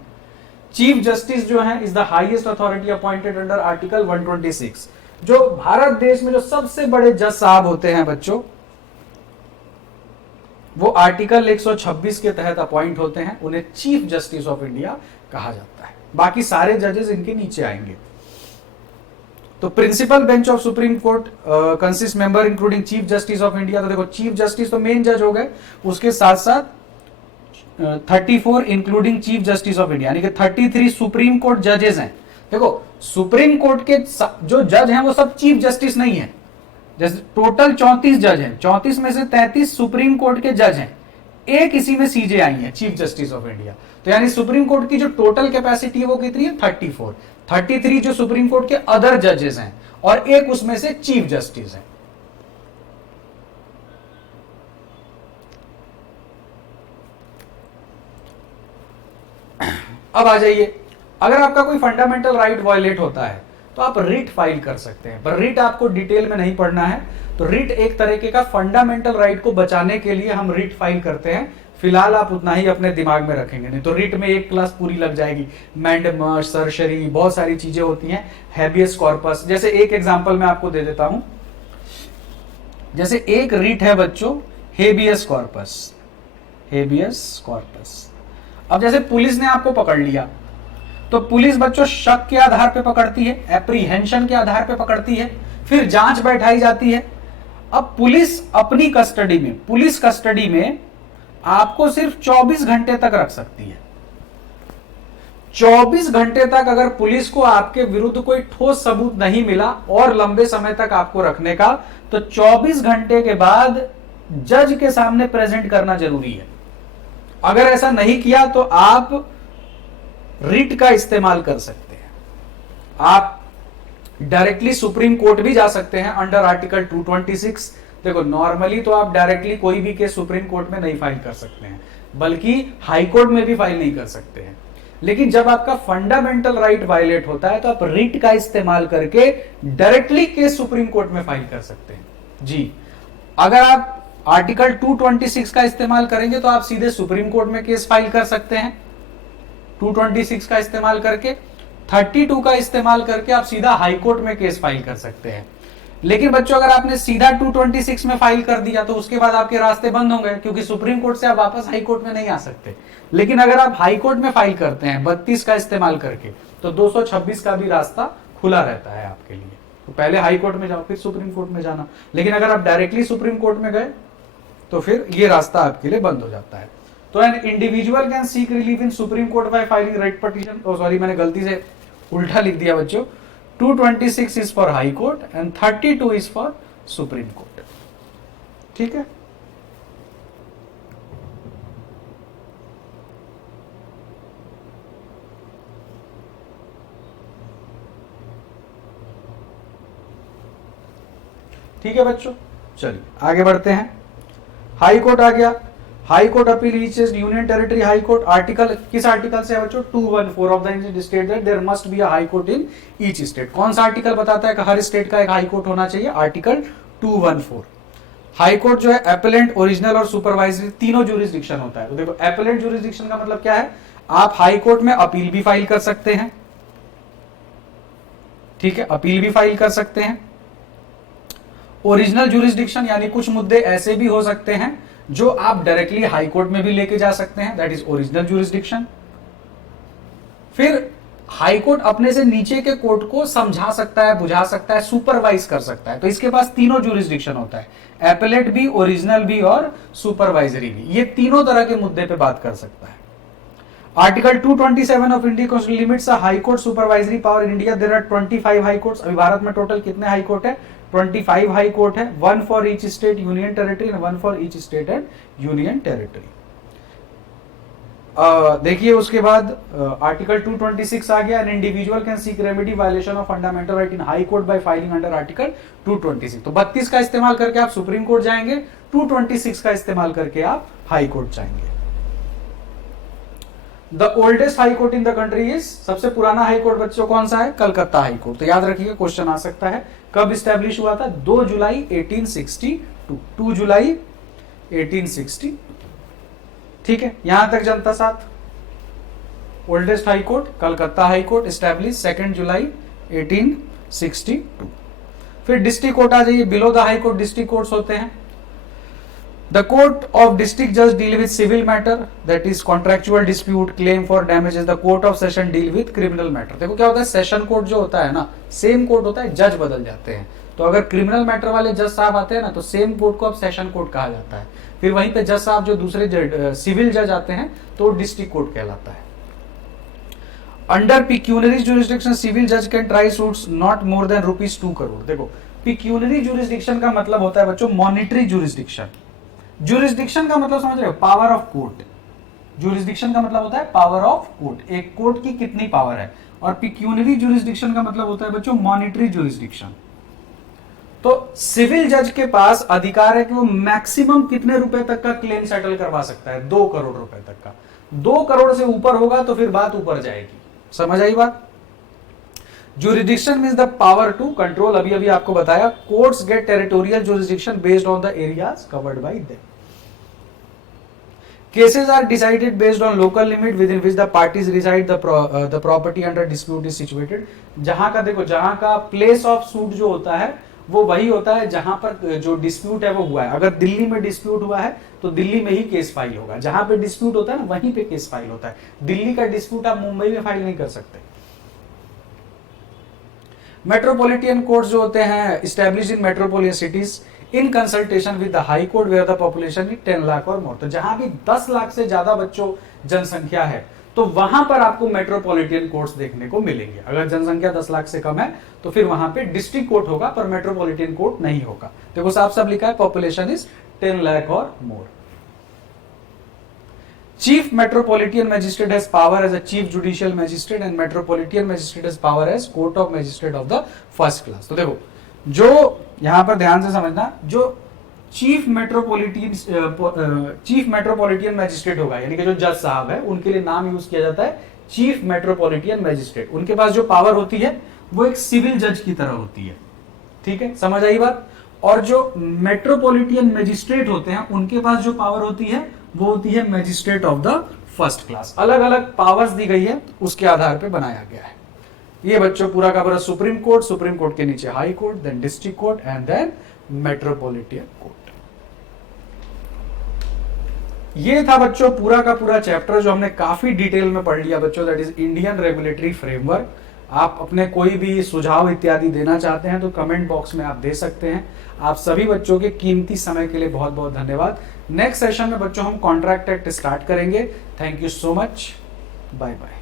चीफ जस्टिस जो है is the highest authority appointed under article 126। जो भारत देश में जो सबसे बड़े जज साहब होते हैं बच्चों, वो आर्टिकल 126 के तहत अपॉइंट होते हैं, उन्हें चीफ जस्टिस ऑफ इंडिया कहा जाता है। बाकी सारे जजेस इनके नीचे आएंगे। तो principal bench of supreme court consist member including chief justice of India. तो देखो चीफ जस्टिस तो मेन जज हो गए, उसके साथ साथ 34 including chief justice of India, यानी कि 33 सुप्रीम कोर्ट जजेस हैं। देखो सुप्रीम कोर्ट के जो जज हैं वो सब चीफ जस्टिस नहीं है। जैसे टोटल 34 जज हैं, 34 में से 33 सुप्रीम कोर्ट के जज हैं, एक इसी में सीजे आई है चीफ जस्टिस ऑफ इंडिया। तो यानी सुप्रीम कोर्ट की जो टोटल कैपेसिटी है वो कितनी है? 34। 33 जो सुप्रीम कोर्ट के अदर जजेस हैं और एक उसमें से चीफ जस्टिस है। अब आ जाइए, अगर आपका कोई फंडामेंटल राइट वायलेट होता है तो आप रिट फाइल कर सकते हैं, पर रिट आपको डिटेल में नहीं पढ़ना है। तो रिट एक तरीके का फंडामेंटल राइट को बचाने के लिए हम रिट फाइल करते हैं। फिलहाल आप उतना ही अपने दिमाग में रखेंगे, नहीं तो रिट में एक क्लास पूरी लग जाएगी। मैंडेमस, सर्शरी, बहुत सारी चीजें होती हैं। हैबियस कॉर्पस, जैसे एक एग्जांपल मैं आपको दे देता हूं। जैसे एक रिट है बच्चों हेबियस कॉर्पस। हेबियस कॉर्पस, अब जैसे पुलिस ने आपको पकड़ लिया, तो पुलिस बच्चों शक के आधार पे पकड़ती है, एप्रीहेंशन के आधार पे पकड़ती है, फिर जांच बैठाई जाती है। अब पुलिस अपनी कस्टडी में, पुलिस कस्टडी में आपको सिर्फ 24 घंटे तक रख सकती है। 24 घंटे तक अगर पुलिस को आपके विरुद्ध कोई ठोस सबूत नहीं मिला और लंबे समय तक आपको रखने का, तो 24 घंटे के बाद जज के सामने प्रेजेंट करना जरूरी है। अगर ऐसा नहीं किया तो आप रिट का इस्तेमाल कर सकते हैं, आप डायरेक्टली सुप्रीम कोर्ट भी जा सकते हैं अंडर आर्टिकल 226। देखो नॉर्मली तो आप डायरेक्टली कोई भी केस सुप्रीम कोर्ट में नहीं फाइल कर सकते हैं, बल्कि हाई कोर्ट में भी फाइल नहीं कर सकते हैं। लेकिन जब आपका फंडामेंटल राइट वायलेट होता है तो आप रिट का इस्तेमाल करके डायरेक्टली केस सुप्रीम कोर्ट में फाइल कर सकते हैं। जी, अगर आप आर्टिकल 226 का इस्तेमाल करेंगे तो आप सीधे सुप्रीम कोर्ट में केस फाइल कर सकते हैं 226 का इस्तेमाल करके। 32 का इस्तेमाल करके आप सीधा हाई कोर्ट में केस फाइल कर सकते हैं। लेकिन बच्चों अगर आपने सीधा 226 में फाइल कर दिया तो उसके बाद आपके रास्ते बंद होंगे, क्योंकि सुप्रीम कोर्ट से आप वापस हाई कोर्ट में नहीं आ सकते। लेकिन अगर आप हाई कोर्ट में फाइल करते हैं 32 का इस्तेमाल करके, तो 226 का भी रास्ता खुला रहता है आपके लिए। तो पहले हाई कोर्ट में जाओ, फिर सुप्रीम कोर्ट में जाना। लेकिन अगर आप डायरेक्टली सुप्रीम कोर्ट में गए तो फिर ये रास्ता आपके लिए बंद हो जाता है। तो an individual can seek relief in supreme court by filing right petition. Sorry, मैंने गलती से उल्टा लिख दिया बच्चों। 226 is for high court and 32 is for supreme court. ठीक है, ठीक है बच्चों, चलिए आगे बढ़ते हैं। हाई कोर्ट आ गया। High court appeal reaches union territory high court. Article किस आर्टिकल से है बच्चों? 214 of the Indian state that there must be a high court in each state. कौन सा आर्टिकल बताता है कि हर स्टेट का एक हाई कोर्ट होना चाहिए? आर्टिकल 214। हाई कोर्ट जो है एपेलेंट, ओरिजिनल और सुपरवाइजरी तीनों ज्यूरिसडिक्शन होता है। तो देखो एपेलेंट ज्यूरिसडिक्शन का मतलब क्या है? आप हाई कोर्ट में अपील भी फाइल कर सकते हैं, ठीक है, अपील भी फाइल कर सकते हैं। ओरिजिनल ज्यूरिसडिक्शन यानी कुछ मुद्दे ऐसे भी हो सकते हैं जो आप डायरेक्टली हाई कोर्ट में भी लेके जा सकते हैं, दैट इज ओरिजिनल ज्यूरिसडिक्शन। फिर हाई कोर्ट अपने से नीचे के कोर्ट को समझा सकता है, बुझा सकता है, सुपरवाइज कर सकता है। तो इसके पास तीनों ज्यूरिसडिक्शन होता है, एपेलेट भी, ओरिजिनल भी और सुपरवाइजरी भी। ये तीनों तरह के मुद्दे पे बात कर सकता है। Article 227 of India constitution limits high court supervisory power in India. There are 25 high courts. अभी भारत में टोटल कितने हाई कोर्ट है? 25 हाई कोर्ट है, 1 for each state union territory and 1 for each state and union territory. देखिए उसके बाद article 226 आ गया। An individual can seek remedy violation of fundamental right in high court by filing under article 226। तो 32 का इस्तेमाल करके आप सुप्रीम कोर्ट जाएंगे, 226 का इस्तेमाल करके आप हाई कोर्ट जाएंगे। The oldest high court in the country is, सबसे पुराना हाई कोर्ट बच्चों कौन सा है? Calcutta high court. तो याद रखिए क्वेश्चन आ सकता है। कब स्टैब्लिश हुआ था? 2 जुलाई 1862। 2 जुलाई 1862। ठीक है, यहां तक जनता साथ। Oldest high court Calcutta high court, establish 2 जुलाई 1862। फिर डिस्ट्रिक्ट कोर्ट आ जाइए। Below the high court district courts होते हैं। The court of district judge deal with civil matter, that is contractual dispute, claim for damages. The court of session deal with criminal matter. देखो क्या होता है, session court जो होता है ना, सेम कोर्ट होता है, जज बदल जाते हैं। तो अगर क्रिमिनल मैटर वाले जज साहब आते हैं ना, तो सेम कोर्ट को अब सेशन कोर्ट कहा जाता है। फिर वहीं पे जज साहब जो दूसरे सिविल जज आते हैं तो डिस्ट्रिक्ट कोर्ट कहलाता है। अंडर पिक्यूनरी ज्यूरिसडिक्शन सिविल जज can try suits not more than ₹2 crore. देखो पिक्यूनरी ज्यूरिसडिक्शन का मतलब होता है बच्चों मॉनिटरी ज्यूरिसडिक्शन। ज्यूरिसडिक्शन का मतलब समझ रहे हो? Power of court. ज्यूरिसडिक्शन का मतलब होता है पावर ऑफ कोर्ट, एक कोर्ट की कितनी पावर है। और पिक्यूनरी ज्यूरिसडिक्शन का मतलब होता है बच्चों मॉनिटरी ज्यूरिसडिक्शन। तो सिविल जज के पास अधिकार है कि वो मैक्सिमम कितने रुपए तक का क्लेम सेटल करवा सकता है? 2 करोड़ रुपए तक का। 2 करोड़ से ऊपर होगा तो फिर बात ऊपर जाएगी। समझ आई बात? Jurisdiction means the power to control, अभी अभी आपको बताया। Courts get territorial jurisdiction based on the areas covered by them. Cases are decided based on local limit within which the parties reside. The property under dispute is situated. जहां का देखो, जहां का place of suit जो होता है वो वही होता है जहां पर जो डिस्प्यूट है वो हुआ है। अगर दिल्ली में डिस्प्यूट हुआ है तो दिल्ली में ही केस फाइल होगा, जहां पे डिस्प्यूट होता है ना वहीं पे केस फाइल होता है। दिल्ली का डिस्प्यूट आप मुंबई में फाइल नहीं कर सकते। मेट्रोपॉलिटन कोर्ट्स जो होते हैं establish in metropolitan cities in consultation with the high court where the population is 10 lakh और मोर। तो जहां भी 10 लाख से ज्यादा बच्चों जनसंख्या है तो वहां पर आपको मेट्रोपॉलिटन कोर्ट्स देखने को मिलेंगे। अगर जनसंख्या 10 लाख से कम है तो फिर वहां पे डिस्ट्रिक्ट कोर्ट होगा, पर मेट्रोपॉलिटन कोर्ट नहीं होगा। देखो साफ साफ लिखा है पॉपुलेशन इज 10 लाख और मोर। Chief Metropolitan Magistrate has power as a Chief Judicial Magistrate and Metropolitan Magistrate has power as Court of Magistrate of the first class। तो देखो जो यहां पर ध्यान से समझना, जो चीफ मेट्रोपॉलिटन मैजिस्ट्रेट होगा यानी कि जो जज साहब है उनके लिए नाम यूज किया जाता है चीफ मेट्रोपॉलिटन मैजिस्ट्रेट। उनके पास जो पावर होती है वो एक सिविल जज की तरह होती है। ठीक है, समझ आई बात। और जो मेट्रोपॉलिटन मैजिस्ट्रेट होते हैं उनके पास जो पावर होती है वो होती है magistrate of the first class. अलग अलग पावर्स दी गई है, उसके आधार पे बनाया गया है। ये बच्चों पूरा का पूरा सुप्रीम कोर्ट के नीचे high court, then district court and then metropolitan court. ये था बच्चों पूरा का पूरा चैप्टर जो हमने काफी डिटेल में पढ़ लिया बच्चों, that is Indian regulatory framework. आप अपने कोई भी सुझाव इत्यादि देना चाहते हैं तो कमेंट बॉक्स में आप दे सकते हैं। आप सभी बच्चों के कीमती समय के लिए बहुत बहुत धन्यवाद। नेक्स्ट सेशन में बच्चों हम कॉन्ट्रैक्ट एक्ट स्टार्ट करेंगे। Thank you so much, bye bye.